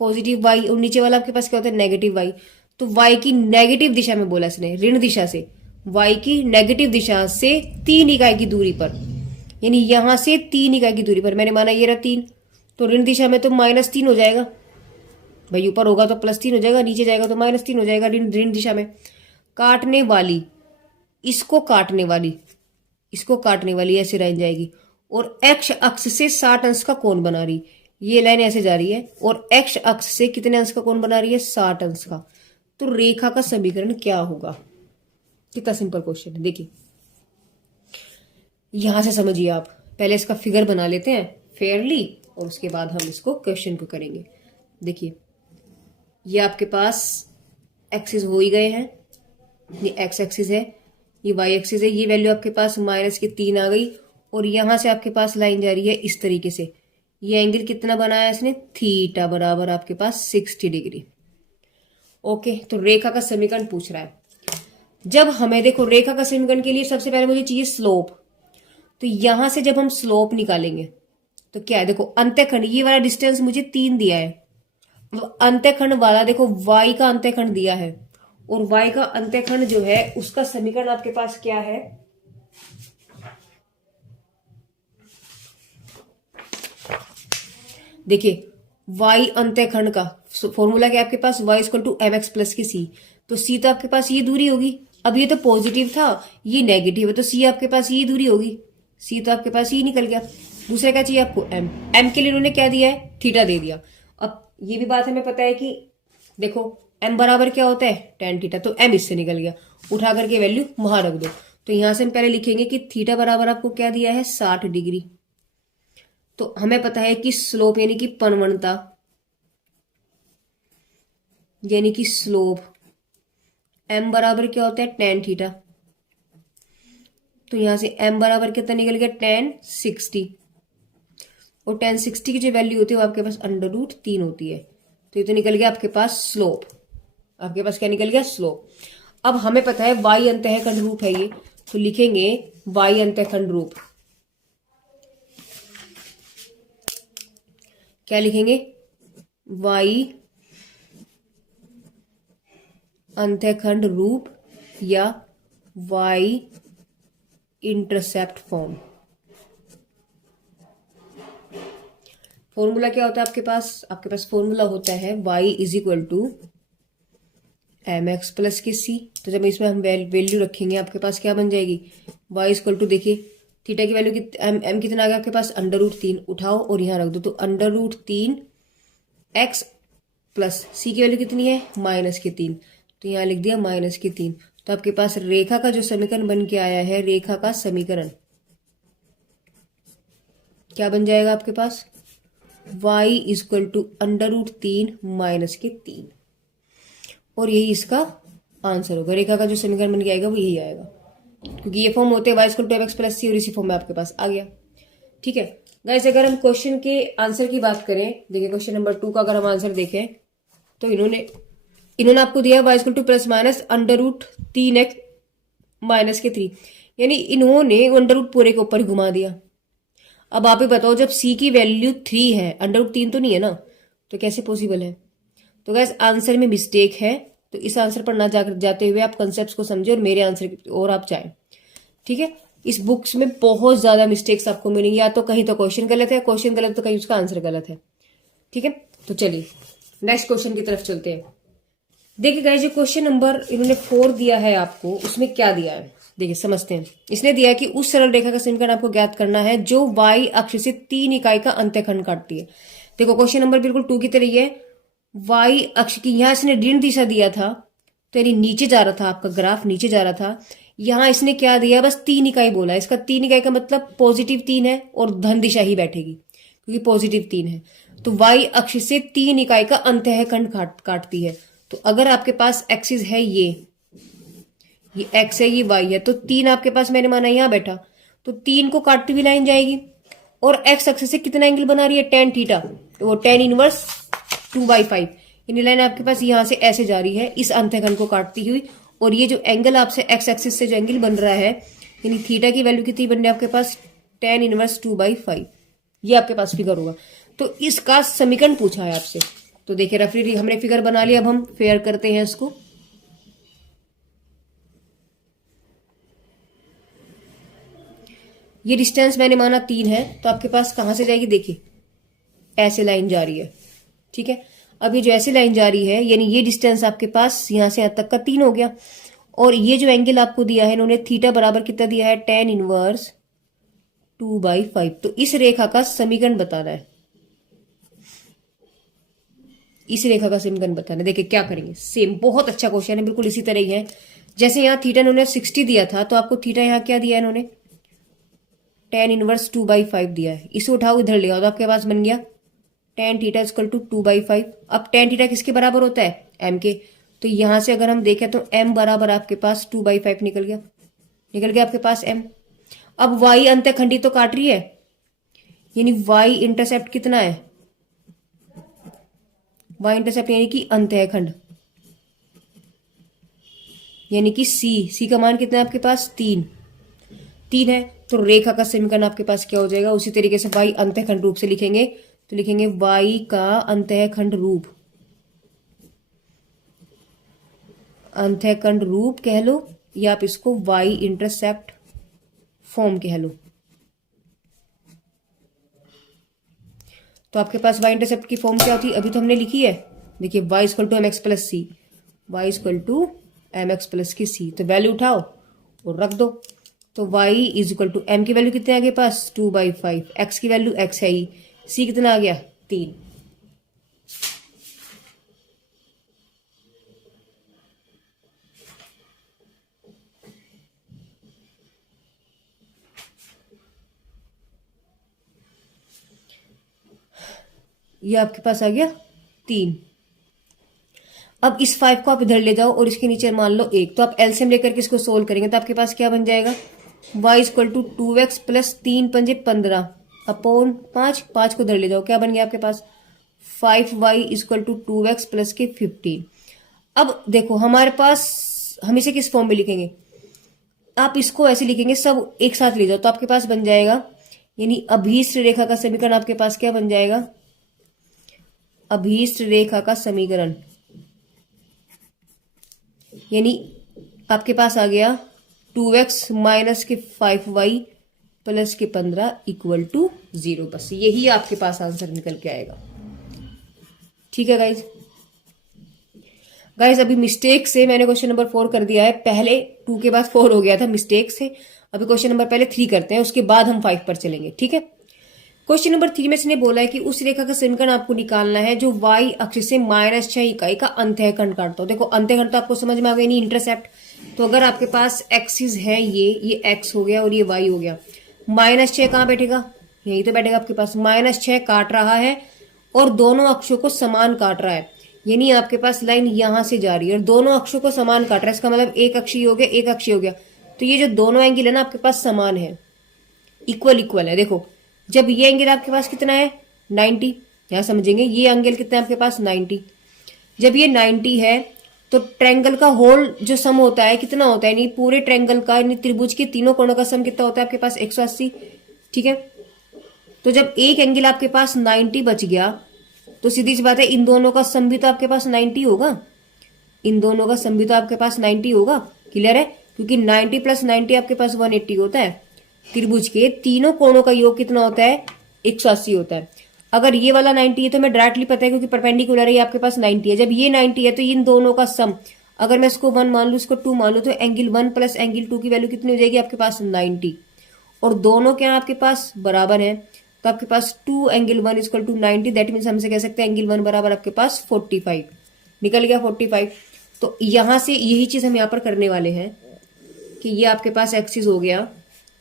पॉजिटिव वाई और नीचे वाला आपके पास क्या होता है नेगेटिव वाई। तो वाई की नेगेटिव दिशा में बोला इसने, ऋण दिशा से, वाई की नेगेटिव दिशा से 3 इकाई की दूरी पर, यानी यहां से 3 इकाई की दूरी पर, मैंने माना ये रहा 3, तो ऋण दिशा में तो -3 हो जाएगा भाई, ऊपर होगा तो +3 हो जाएगा, नीचे जाएगा तो -3 हो जाएगा ऋण दिशा में। काटने वाली, इसको काटने वाली, इसको काटने वाली ऐसे लाइन जाएगी, और एक्स अक्ष से 60 अंश का कोण बना रही, ये लाइन ऐसे जा रही है, और एक्स अक्ष से कितने अंश का कोण बना रही है, 60 अंश का। तो रेखा का समीकरण क्या होगा। कितना सिंपल क्वेश्चन है। देखिए यहां से समझिए, आप पहले इसका फिगर बना लेते हैं फेयरली और उसके बाद हम इसको क्वेश्चन को करेंगे। देखिए ये आपके पास एक्सिस हो ही गए हैं, ये एक्स एक्सिस है, ये वाई एक्सिस है, ये वैल्यू आपके पास -3 आ गई, और यहां से आपके पास लाइन जा रही है इस तरीके से। ये एंगल कितना बनाया इसने, थीटा बराबर आपके पास 60 डिग्री। ओके, तो रेखा का समीकरण पूछ रहा है। जब हमें देखो रेखा का समीकरण के लिए सबसे पहले मुझे चाहिए स्लोप, तो यहां से जब हम स्लोप निकालेंगे तो क्या है, देखो अंत्यखंड, ये वाला डिस्टेंस मुझे 3 दिया है, मतलब अंत्यखंड वाला देखो y का अंत्यखंड दिया है, और y का अंत्यखंड जो है उसका समीकरण आपके पास क्या है? देखिए y अंत्यखंड का फॉर्मूला क्या आपके पास? y equal to M x plus की c। तो c तो आपके पास ये दूरी होगी। अब ये तो पॉजिटिव था, ये नेगेटिव है, तो c आपके पास ये दूरी होगी। c तो आपके पास ये निकल गया। दूसरा क्या चाहिए आपको? m के लिए उन्होंने क्या दिया है? थीटा दे दिया। अब ये भी बात हमें पता है कि देखो m बराबर क्या होता है? Tan theta. तो m इससे निकल गया, उठा करके वैल्यू वहां रख दो। तो यहां से हम पहले लिखेंगे कि थीटा बराबर आपको क्या दिया है? 60 डिग्री। तो हमें पता है कि स्लोप यानी कि पनवनता यानी कि स्लोप m बराबर क्या होता है? Tan theta. तो यहां से m बराबर कितना निकल गया? टेन 60। और टेन 60 की जो वैल्यू होती है वो आपके पास √3 होती है। तो ये तो निकल गया आपके पास स्लोप। आपके पास क्या निकल गया? स्लोप। अब हमें पता है y अंतःखंड रूप है ये, तो लिखेंगे y अंतःखंड रूप। क्या लिखेंगे? y अंतःखंड रूप या y इंटरसेप्ट फॉर्म। फॉर्मूला क्या होता है आपके पास? आपके पास फॉर्मूला होता है y is equal to M x plus की सी। तो जब इसमें हम वैल्यू रखेंगे आपके पास क्या बन जाएगी? y इक्वल टू, देखिए थीटा की वैल्यू m कितना आ गया आपके पास? √3। उठाओ और यहां रख दो, तो √3 x प्लस c की वैल्यू कितनी है? -3। तो यहां लिख दिया -3। तो आपके पास रेखा का जो समीकरण बन के आया है, रेखा का समीकरण क्या बन जाएगा आपके पास? y equal to √3 -3। और यही इसका आंसर होगा। रेखा का जो समीकरण बन के आएगा वो यही आएगा, क्योंकि ये फॉर्म होते हैं y equal to M x plus c, और इसी फॉर्म में आपके पास आ गया। ठीक है गाइस, अगर हम क्वेश्चन के आंसर की बात करें, देखिए क्वेश्चन नंबर 2 का अगर हम आंसर देखें तो इन्होंने आपको दिया y equal two plus minus √3x -3, यानी इन्होंने √ पूरे के ऊपर ही घुमा दिया। अब आप ही बताओ, जब c की वैल्यू 3 है, √3 तो नहीं है ना, तो कैसे पॉसिबल है? तो गैस आंसर में मिस्टेक है, तो इस आंसर पर ना जाते हुए आप कंसेप्ट को समझे और मेरे आंसर की ओर आप जाए। ठीक है, इस बुक्स में बहुत ज्यादा मिस्टेक्स आपको मिलेंगी, या तो कहीं तो क्वेश्चन गलत है, क्वेश्चन गलत तो कहीं उसका आंसर गलत है। ठीक है, तो चलिए नेक्स्ट क्वेश्चन की तरफ चलते हैं। देखिए गाइस, जो क्वेश्चन नंबर इन्होंने 4 दिया है आपको, उसमें क्या दिया है देखिए समझते हैं। इसने दिया है कि उस सरल रेखा का समीकरण आपको ज्ञात करना है जो y अक्ष से 3 इकाई का अंत्यखंड काटती है। देखो क्वेश्चन नंबर बिल्कुल 2 की तरह ही है। y अक्ष की, यहां इसने ऋण दिशा दिया था, तो यानी नीचे जा रहा था, आपका ग्राफ नीचे जा रहा था। यहां इसने क्या दिया? बस 3 इकाई बोला है। इसका 3 इकाई का मतलब पॉजिटिव 3 है और धन दिशा ही बैठेगी, क्योंकि पॉजिटिव 3 है। तो y अक्ष से 3 इकाई का अंतःखंड काटती है। तो अगर आपके पास एक्सिस है ये x है, ये y है, तो 3 आपके पास मैंने माना यहां बैठा, तो 3 को काटती हुई लाइन जाएगी। और x अक्ष से कितना एंगल बना रही है? टेन थीटा, तो वो टेन इनवर्स 2/5, यानी लाइन आपके पास यहां से ऐसे जा रही है इस अंतःखंड को काटती हुई। और ये जो एंगल आपसे x एक्सिस से जो एंगल बन रहा है, यानी थीटा की वैल्यू कितनी बन रही है आपके पास? Tan inverse 2/5। ये आपके पास फिगर होगा। तो इसका समीकरण पूछा है आपसे, तो देखिए रफली हमने फिगर बना लिया। अब हम फेयर करते हैं इसको। ये डिस्टेंस मैंने माना 3 है, तो आपके पास कहां से जाएगी? देखिए ऐसे लाइन जा रही है। ठीक है, अब ये जो ऐसी लाइन जा रही है, यानी ये डिस्टेंस आपके पास यहां से यहां तक का 3 हो गया। और ये जो एंगल आपको दिया है इन्होंने, थीटा बराबर कितना दिया है? Tan inverse 2/5। तो इस रेखा का समीकरण बताना है, इस रेखा का समीकरण बताना है। देखिए क्या करेंगे, सेम बहुत अच्छा क्वेश्चन है, बिल्कुल इसी तरह ही है। जैसे यहाँ थीटा इन्होंने 60 दिया था, तो आपको थीटा यहाँ क्या दिया है इन्होंने? टेन इनवर्स 2/5 दिया है। इसे उठाओ इधर ले आओ, तो आपके पास बन गया टेन थीटा इक्वल टू 2/5। अब टेन थीटा किसके बराबर होता है? m के। तो यहां से अगर हम देखें तो m बराबर आपके पास 2/5 निकल गया आपके पास m। अब y अंतःखंडी तो काट रही है, यानी y इंटरसेप्ट कितना है? y इंटरसेप्ट यानी कि अंतःखंड, यानी कि c का मान कितना है आपके पास? 3 है। तो रेखा का समीकरण आपके पास क्या हो जाएगा? उसी तरीके से y अंतःखंड रूप से लिखेंगे, तो लिखेंगे y का अंतःखंड रूप अंतःखंड रूप कह लो या आप इसको वाई इंटरसेप्ट फॉर्म कह लो। तो आपके पास वाई इंटरसेप्ट की फॉर्म क्या होती है, अभी तो हमने लिखी है। देखिए Y equal to M x plus C, Y equal to M x plus की सी। तो वैल्यू उठाओ और रख दो। तो y is equal to m की वैल्यू कितने आ गए पास 2/5, एक्स की वैल्यू x है ही, c कितना आ गया 3। ये आपके पास आ गया 3। अब इस 5 को आप इधर ले जाओ और इसके नीचे मान लो 1। तो आप एलसीएम लेकर के इसको सोल्व करेंगे तो आपके पास क्या बन जाएगा, y equal to 2x plus 3 पंजे 15 अपॉन 5 को इधर ले जाओ, क्या बन गया आपके पास 5y equal to 2x plus के 15। अब देखो हमारे पास, हम इसे किस फॉर्म में लिखेंगे, आप इसको ऐसे लिखेंगे सब एक साथ ले जाओ तो आपके पास बन जाएगा, यानी अभीष्ट रेखा का समीकरण आपके पास क्या बन जाएगा, अभीष्ट रेखा का समीकरण, यानी आपके पास आ गया 2x माइनस के 5y प्लस के 15 इक्वल टू 0। बस यही आपके पास आंसर निकल के आएगा। ठीक है गाइज। अभी मिस्टेक से मैंने क्वेश्चन नंबर 4 कर दिया है, पहले 2 के बाद 4 हो गया था मिस्टेक से। अभी क्वेश्चन नंबर पहले 3 करते हैं, उसके बाद हम 5 पर चलेंगे। ठीक है। क्वेश्चन नंबर 3 में इसने बोला है कि उस रेखा का समीकरण आपको निकालना है जो y अक्ष से -6 इकाई का अंतःखंड काटता हो। देखो अंतःखंड तो आपको समझ में आ गया, नहीं इंटरसेप्ट। तो अगर आपके पास एक्सिस है ये x हो गया और ये y हो गया, -6 कहाँ बैठेगा, यही तो बैठेगा आपके पास। -6 काट रहा है और दोनों अक्षों को समान काट रहा है, यानी आपके पास लाइन यहां से जा रही है और दोनों अक्षों को समान काट रहा है। इसका मतलब एक अक्षीय हो गया, एक अक्षीय हो गया। तो ये जो दोनों एंगल है ना आपके पास समान है, इक्वल है। देखो जब ये एंगल आपके पास कितना है 90, यहां समझेंगे, ये एंगल कितना है आपके पास 90। जब ये 90 है तो ट्रायंगल का होल जो सम होता है कितना होता है, यानी पूरे ट्रायंगल का, यानी त्रिभुज के तीनों कोणों का सम कितना होता है आपके पास 180। ठीक है। तो जब एक एंगल आपके पास 90 बच गया तो सीधी सी बात है इन दोनों का सम भी तो आपके पास 90 होगा, इन दोनों का सम भी तो आपके पास 90 होगा। क्लियर है, क्योंकि 90 प्लस 90 आपके पास 180 होता है। त्रिभुज के तीनों कोणों का योग कितना होता है 180 होता है। अगर ये वाला 90 है तो मैं डायरेक्टली पता है क्योंकि परपेंडिकुलर है, ये आपके पास 90 है। जब ये 90 है तो इन दोनों का सम, अगर मैं इसको 1 मान लू, इसको 2 मान लू, तो एंगल 1 प्लस एंगल 2 की वैल्यू कितनी हो जाएगी आपके पास 90। और दोनों क्या आपके पास बराबर है, तो आपके पास 2 angle 1 equal to 90, that means हमसे कह सकते हैं एंगल 1 बराबर आपके पास 45। निकल गया 45। तो यहां से यही चीज हम यहाँ पर करने वाले हैं कि ये आपके पास एक्सिस हो गया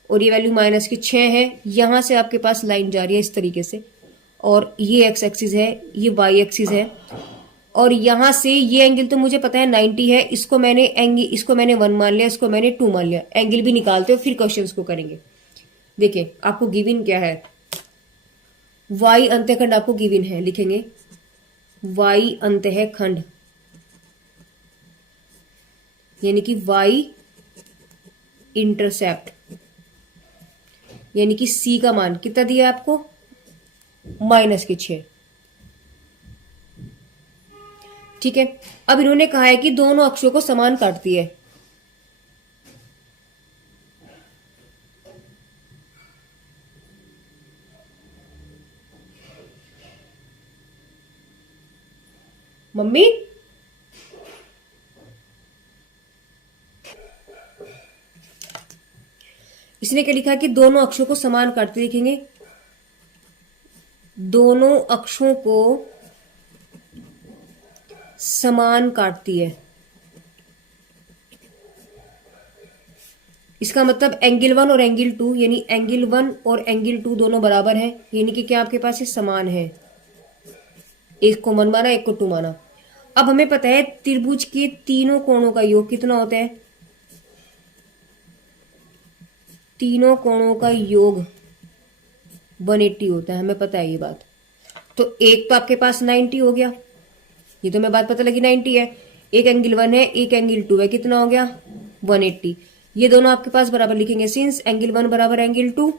और ये वैल्यू -6 है, यहां से आपके पास लाइन जा रही है इस तरीके से, और ये एक्स एक्सिस है, ये वाई एक्सिस है, और यहां से ये एंगल तो मुझे पता है 90 है, इसको मैंने 1 मान लिया, इसको मैंने 2 मान लिया। एंगल भी निकालते हो फिर क्वेश्चन को करेंगे। देखिए आपको गिवन क्या है, वाई अंतःखंड आपको गिवन है, लिखेंगे वाई अंतःखंड, यानी कि वाई इंटरसेप्ट, यानी कि सी का मान कितना दिया आपको -6। ठीक है। अब इन्होंने कहा है कि दोनों अक्षों को समान काटती है। मम्मी इसने क्या लिखा कि दोनों अक्षों को समान काटते, लिखेंगे दोनों अक्षों को समान काटती है। इसका मतलब एंगल 1 और एंगल 2, यानी एंगल 1 और एंगल 2 दोनों बराबर है, यानी कि क्या आपके पास ये समान है। एक को 1 माना, एक को 2 माना। अब हमें पता है त्रिभुज के तीनों कोणों का योग कितना होता है, तीनों कोणों का योग 180 होता है, हमें पता है ये बात। तो एक तो आपके पास 90 हो गया, ये तो मैं बात पता लगी 90 है। एक एंगल 1 है, एक एंगल 2 है, कितना हो गया 180। ये दोनों आपके पास बराबर लिखेंगे, सिंस एंगल 1 बराबर एंगल 2,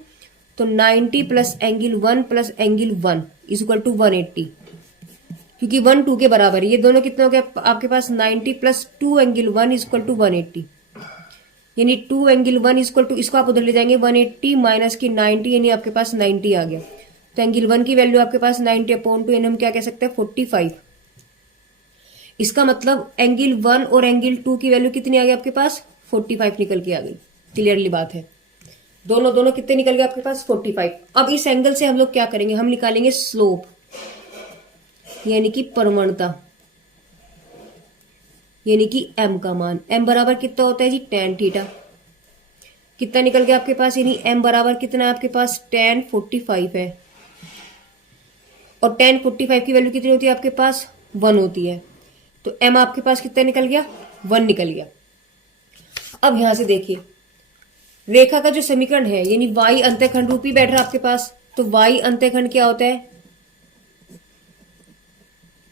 तो 90 plus angle 1 plus angle 1 is equal to 180। क्योंकि 1 2 के बराबर है। ये दोनों कितना हो गया आपके पास 90 प्लस 2 एंगल 1 इक्वल टू 180, यानी 2 एंगल 1 इक्वल टू, इसको आप उधर ले जाएंगे 180 माइनस की 90, यानी आपके पास 90 आ गया। तो एंगल 1 की वैल्यू आपके पास 90 अपॉन 2, यानी हम क्या कह सकते हैं 45। इसका मतलब एंगल 1 और एंगल 2 की वैल्यू कितनी आ गई आपके पास 45 निकल के आ गई। क्लियरली बात है, दोनों दोनों कितने निकल गए आपके पास 45। अब इस एंगल से हम लोग क्या करेंगे, हम निकालेंगे स्लोप यानी कि प्रवणता, यानी कि m का मान। m बराबर कितना होता है जी tan थीटा। कितना निकल गया आपके पास, यानी m बराबर कितना है आपके पास tan 45 है, और tan 45 की वैल्यू कितनी होती है आपके पास 1 होती है। तो m आपके पास कितना निकल गया 1 निकल गया। अब यहां से देखिए रेखा का जो समीकरण है, यानी y अंतःखंड रूपी बैठ रहा है आपके पास। तो y अंतःखंड क्या होता है,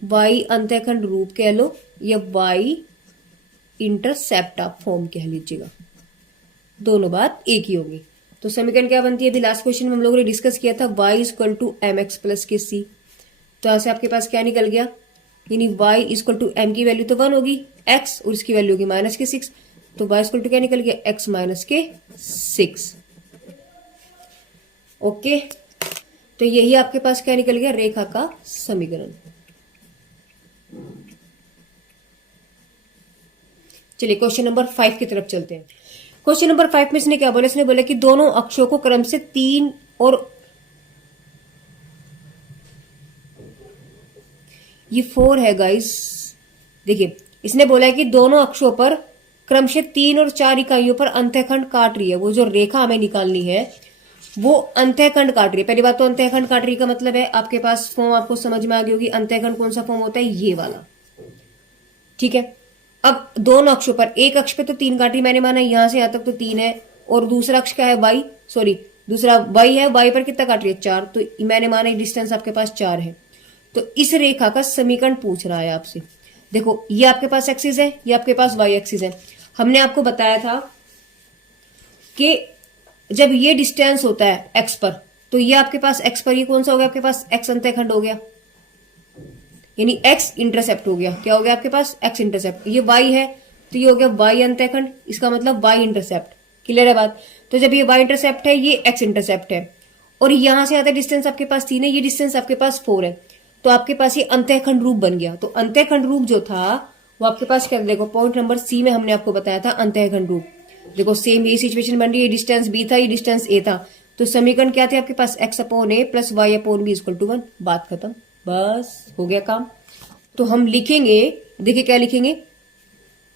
y अंतःखंड रूप कह लो या y इंटरसेप्ट आप फॉर्म कह लीजिएगा, दोनों बात एक ही होगी। तो समीकरण क्या बनती है, अभी लास्ट क्वेश्चन में हम लोगों ने डिस्कस किया था y equal to M x plus के सी। तो यहां से आपके पास क्या निकल गया, यानी y इक्वल टू एम की वैल्यू तो 1 होगी, x और इसकी वैल्यू होगी माइनस के 6। तो y इक्वल टू क्या निकल गया x माइनस के 6। ओके, तो यही आपके पास क्या निकल गया, रेखा का समीकरण। चलिए क्वेश्चन नंबर 5 की तरफ चलते हैं। क्वेश्चन नंबर 5 में इसने क्या बोला, इसने बोला कि दोनों अक्षों को क्रम से 3 और ये 4 है गाइस। देखिए इसने बोला है कि दोनों अक्षों पर क्रम से 3 और 4 इकाइयों पर अंतःखंड काट रही है। वो जो रेखा हमें निकालनी है वो अंतःखंड काट रही है। पहली बात तो अंतःखंड काट रही का मतलब है आपके पास फॉर्म आपको समझ में आ गई होगी। अंतःखंड कौन सा फॉर्म होता है, ये वाला, ठीक है। अब दोनों अक्षों पर, एक अक्ष पे तो 3 काट रही, मैंने माना यहां से यहां तक तो 3 है, और दूसरा अक्ष क्या है y, सॉरी दूसरा y है, y पर कितना काट रही है 4, तो मैंने माना डिस्टेंस आपके पास 4 है। तो इस रेखा का समीकरण पूछ रहा है आपसे। देखो ये आपके पास एक्सिस है, ये आपके पास y एक्सिस है। हमने आपको बताया था कि जब ये डिस्टेंस होता है x पर, तो ये आपके पास x पर ये कौन सा हो गया आपके पास x अंतःखंड हो गया, यानी x इंटरसेप्ट हो गया। क्या हो गया आपके पास x इंटरसेप्ट। ये y है तो ये हो गया y अंतःखंड, इसका मतलब y इंटरसेप्ट। क्लियर है बात। तो जब ये y इंटरसेप्ट है, ये x इंटरसेप्ट है, और यहां से आता डिस्टेंस आपके पास 3 है, ये डिस्टेंस आपके पास 4 है, तो आपके पास ये अंतःखंड रूप बन गया। तो अंतःखंड रूप जो था वो आपके पास क्या, देखो पॉइंट नंबर सी में हमने आपको बताया था अंतःखंड रूप। देखो सेम यही सिचुएशन बन रही है, डिस्टेंस बी था, ये डिस्टेंस ए था, तो समीकरण क्या थे आपके पास x upon A plus y upon B equal to 1। बात खत्म, बस हो गया काम। तो हम लिखेंगे, देखिए क्या लिखेंगे,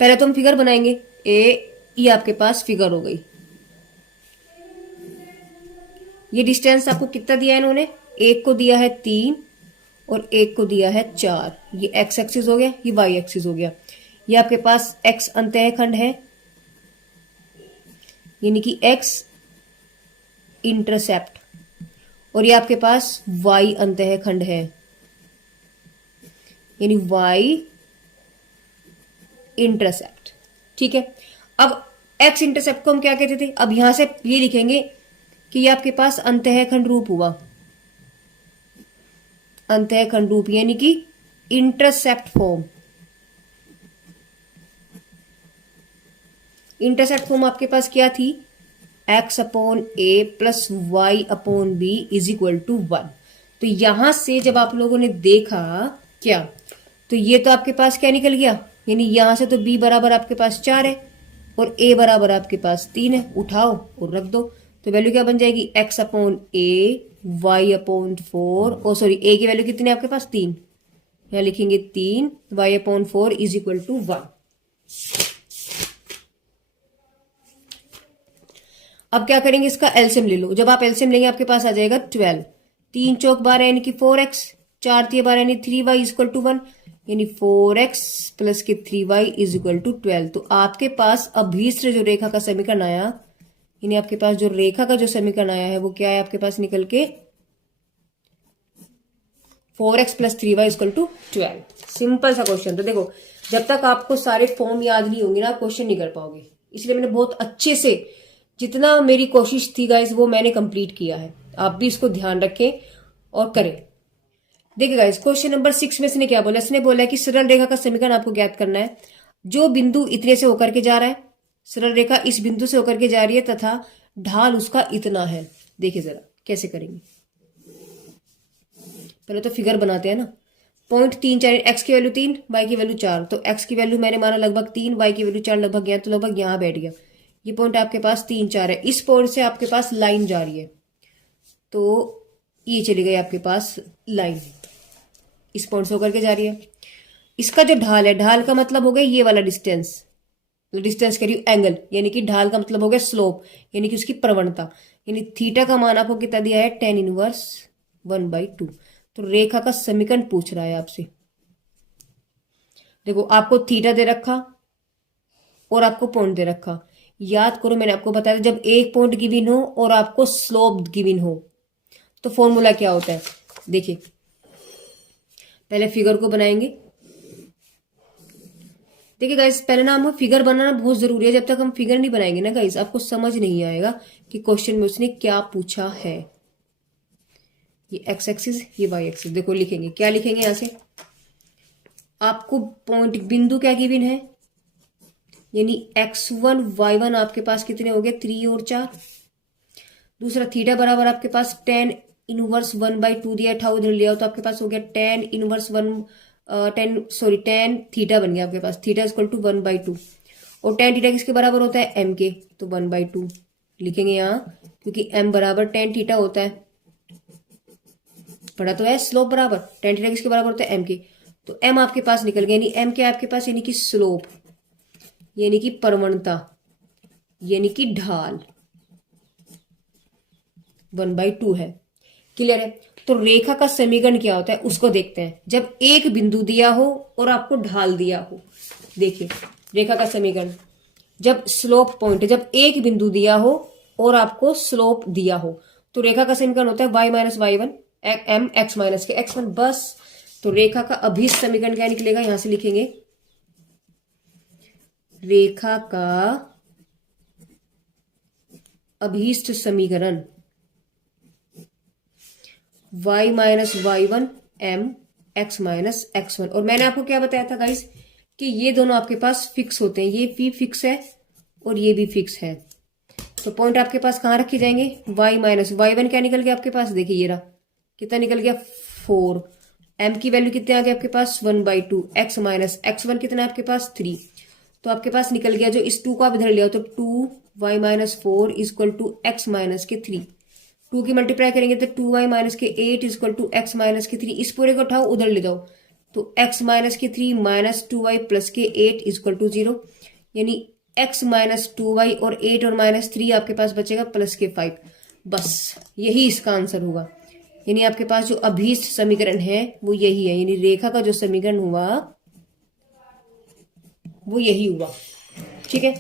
पहले तो हम फिगर बनाएंगे, ये आपके पास फिगर हो गई। ये डिस्टेंस आपको कितना दिया है इन्होंने, एक को दिया है 3 और एक को दिया है 4। ये x एक्सिस हो गया, ये y एक्सिस हो गया। ये आपके पास x अंतःखंड है, यानी कि x इंटरसेप्ट, और ये आपके पास y अंतःखंड है, यानी y इंटरसेप्ट। ठीक है, अब x इंटरसेप्ट को हम क्या कहते थे, अब यहां से ये लिखेंगे कि ये आपके पास अंतःखंड रूप हुआ, अंतःखंड रूप यानी कि इंटरसेप्ट फॉर्म। इंटरसेप्ट फॉर्म आपके पास क्या थी, x upon A plus Y upon b is equal to 1। तो यहां से जब आप लोगों ने देखा क्या, तो ये तो आपके पास क्या निकल गया, यानी यहां से तो b बराबर आपके पास 4 है और a बराबर आपके पास 3 है, उठाओ और रख दो। तो वैल्यू क्या बन जाएगी, x अपॉन ए y अपॉन 4, और सॉरी a की वैल्यू कितनी है आपके पास 3, यहां लिखेंगे 3, y upon 4 is equal to 1। अब क्या करेंगे, इसका एलसीएम ले लो। जब आप एलसीएम लेंगे आपके पास आ जाएगा 12, 3 चौक 12 यानी कि 4x, 4 3 12 यानी 3y इज इक्वल टू 1, यानी 4x प्लस के 3y इज इक्वल टू 12। तो आपके पास अभीष्ट जो रेखा का समीकरण आया, यानी आपके पास जो रेखा का जो समीकरण आया है वो क्या है आपके पास निकल के 4x plus 3y is equal to 12। Simple सा क्वेश्चन। तो देखो जब तक आपको सारे फॉर्म याद नहीं होंगे ना, क्वेश्चन नहीं कर पाओगे। इसलिए मैंने बहुत अच्छे से, जितना मेरी कोशिश थी गाइस वो मैंने कंप्लीट किया है। आप भी इसको ध्यान रखें और करें। देखिए गाइस, क्वेश्चन नंबर 6 में इसने क्या बोला, इसने बोला कि सरल रेखा का समीकरण आपको ज्ञात करना है। जो बिंदु इतने से होकर के जा रहा है, सरल रेखा इस बिंदु से होकर के जा रही है तथा ढाल उसका इतना है। देखिए जरा कैसे करेंगे, पहले तो फिगर बनाते हैं ना। 0.34, एक्स की वैल्यू 3, वाई की वैल्यू 4, तो एक्स की वैल्यू मैंने माना लगभग 3, वाई की वैल्यू 4 लगभग यहाँ, तो लगभग यहाँ बैठ गया। ये पॉइंट आपके पास 3, 4 है। इस पॉइंट से आपके पास लाइन जा रही है, तो ये चली गई आपके पास लाइन, इस पॉइंट से होकर के जा रही है। इसका जो ढाल है, ढाल का मतलब हो गया ये वाला डिस्टेंस, डिस्टेंस कह रही हूँ एंगल, यानी कि ढाल का मतलब हो गया स्लोप, यानी कि उसकी प्रवणता। यानी थीटा का मान आपको कितना दिया है, tan इनवर्स 1/2। तो रेखा का समीकरण पूछ रहा है आपसे। देखो आपको थीटा दे रखा और आपको पॉइंट दे रखा। याद करो मैंने आपको बताया जब एक पॉइंट गिवन हो और आपको स्लोप गिवन हो तो फॉर्मूला क्या होता है। देखिए पहले फिगर को बनाएंगे। देखिए गाइस, पहले ना हम फिगर बनाना बहुत जरूरी है। जब तक हम फिगर नहीं बनाएंगे ना गाइस, आपको समझ नहीं आएगा कि क्वेश्चन में उसने क्या पूछा है। ये एक्स एक्सिस, ये वाई एक्सिस। देखो लिखेंगे, क्या लिखेंगे यहां से, आपको पॉइंट बिंदु क्या गिवन है, यानी x1 y1 आपके पास कितने हो गए, 3 और 4। दूसरा थीटा बराबर आपके पास tan इनवर्स 1/2 दिया था, उधर लिया तो आपके पास हो गया tan इनवर्स tan थीटा बन गया आपके पास, थीटा इक्वल टू 1/2। और tan थीटा किसके बराबर होता है, m के, तो 1/2 लिखेंगे यहाँ, क्योंकि m बराबर tan थीटा होता है। पढ़ा तो है, स्लोप बराबर tan थीटा किसके बराबर होता है, m के। तो m आपके पास निकल गया, यानी m क्या है आपके पास, यानी कि स्लोप, यानी कि प्रवणता, यानी कि ढाल 1/2 है। क्लियर है। तो रेखा का समीकरण क्या होता है उसको देखते हैं। जब एक बिंदु दिया हो और आपको ढाल दिया हो, देखिए रेखा का समीकरण, जब स्लोप पॉइंट, जब एक बिंदु दिया हो और आपको स्लोप दिया हो, तो रेखा का समीकरण होता है y minus y1 m x minus के x1, बस। तो रेखा का अभीष्ट समीकरण क्या निकलेगा, यहां से लिखेंगे रेखा का अभीष्ट समीकरण y minus y1 m x minus x1। और मैंने आपको क्या बताया था गाइस कि ये दोनों आपके पास फिक्स होते हैं, ये भी फिक्स है और ये भी फिक्स है। तो पॉइंट आपके पास कहाँ रखे जाएंगे, y माइनस y1 क्या निकल गया आपके पास, देखिए ये रहा, कितना निकल गया 4, m की वैल्यू कितने आ गया आपके पास 1/2, x माइनस x1 कितना है आपके पास 3। तो आपके पास निकल गया, जो इस 2 को आप इधर लिया तो 2y minus 4 equal to x minus के 3। 2 की मल्टीप्लाई करेंगे तो 2y माइनस के 8 इक्वल टू x माइनस के 3। इस पूरे को उठाओ उधर ले जाओ तो x माइनस के 3 माइनस 2y प्लस के 8 इक्वल टू 0, यानी x माइनस 2y और 8 और माइनस 3 आपके पास बचेगा प्लस के 5। बस यही इसका आंसर होगा। यानी आपके पास जो अभीष्ट समीकरण है वो यही है, यानी रेखा का जो समीकरण हुआ वो यही हुआ। ठीक है,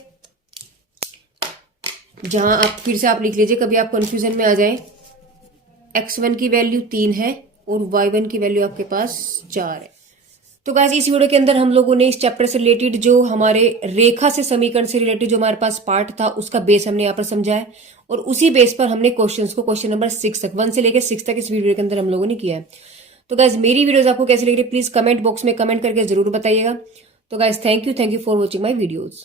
जहां आप फिर से आप लिख लीजिए, कभी आप कंफ्यूजन में आ जाएं। x1 की वैल्यू 3 है और y1 की वैल्यू आपके पास 4 है। तो गाइस इस वीडियो के अंदर हम लोगों ने इस चैप्टर से रिलेटेड, जो हमारे रेखा से समीकरण से रिलेटेड जो हमारे पास पार्ट था, उसका बेस हमने यहाँ पर समझा है। और उसी बेस पर हमने क्वेश्चंस को क्वेश्चन नंबर 6 तक, 1 से लेकर 6 तक इस वीडियो के अंदर हम लोगों ने किया है। तो गाइस मेरी वीडियोज आपको कैसी लग रही है प्लीज कमेंट बॉक्स में कमेंट करके जरूर बताइएगा। तो guys thank you for watching my videos.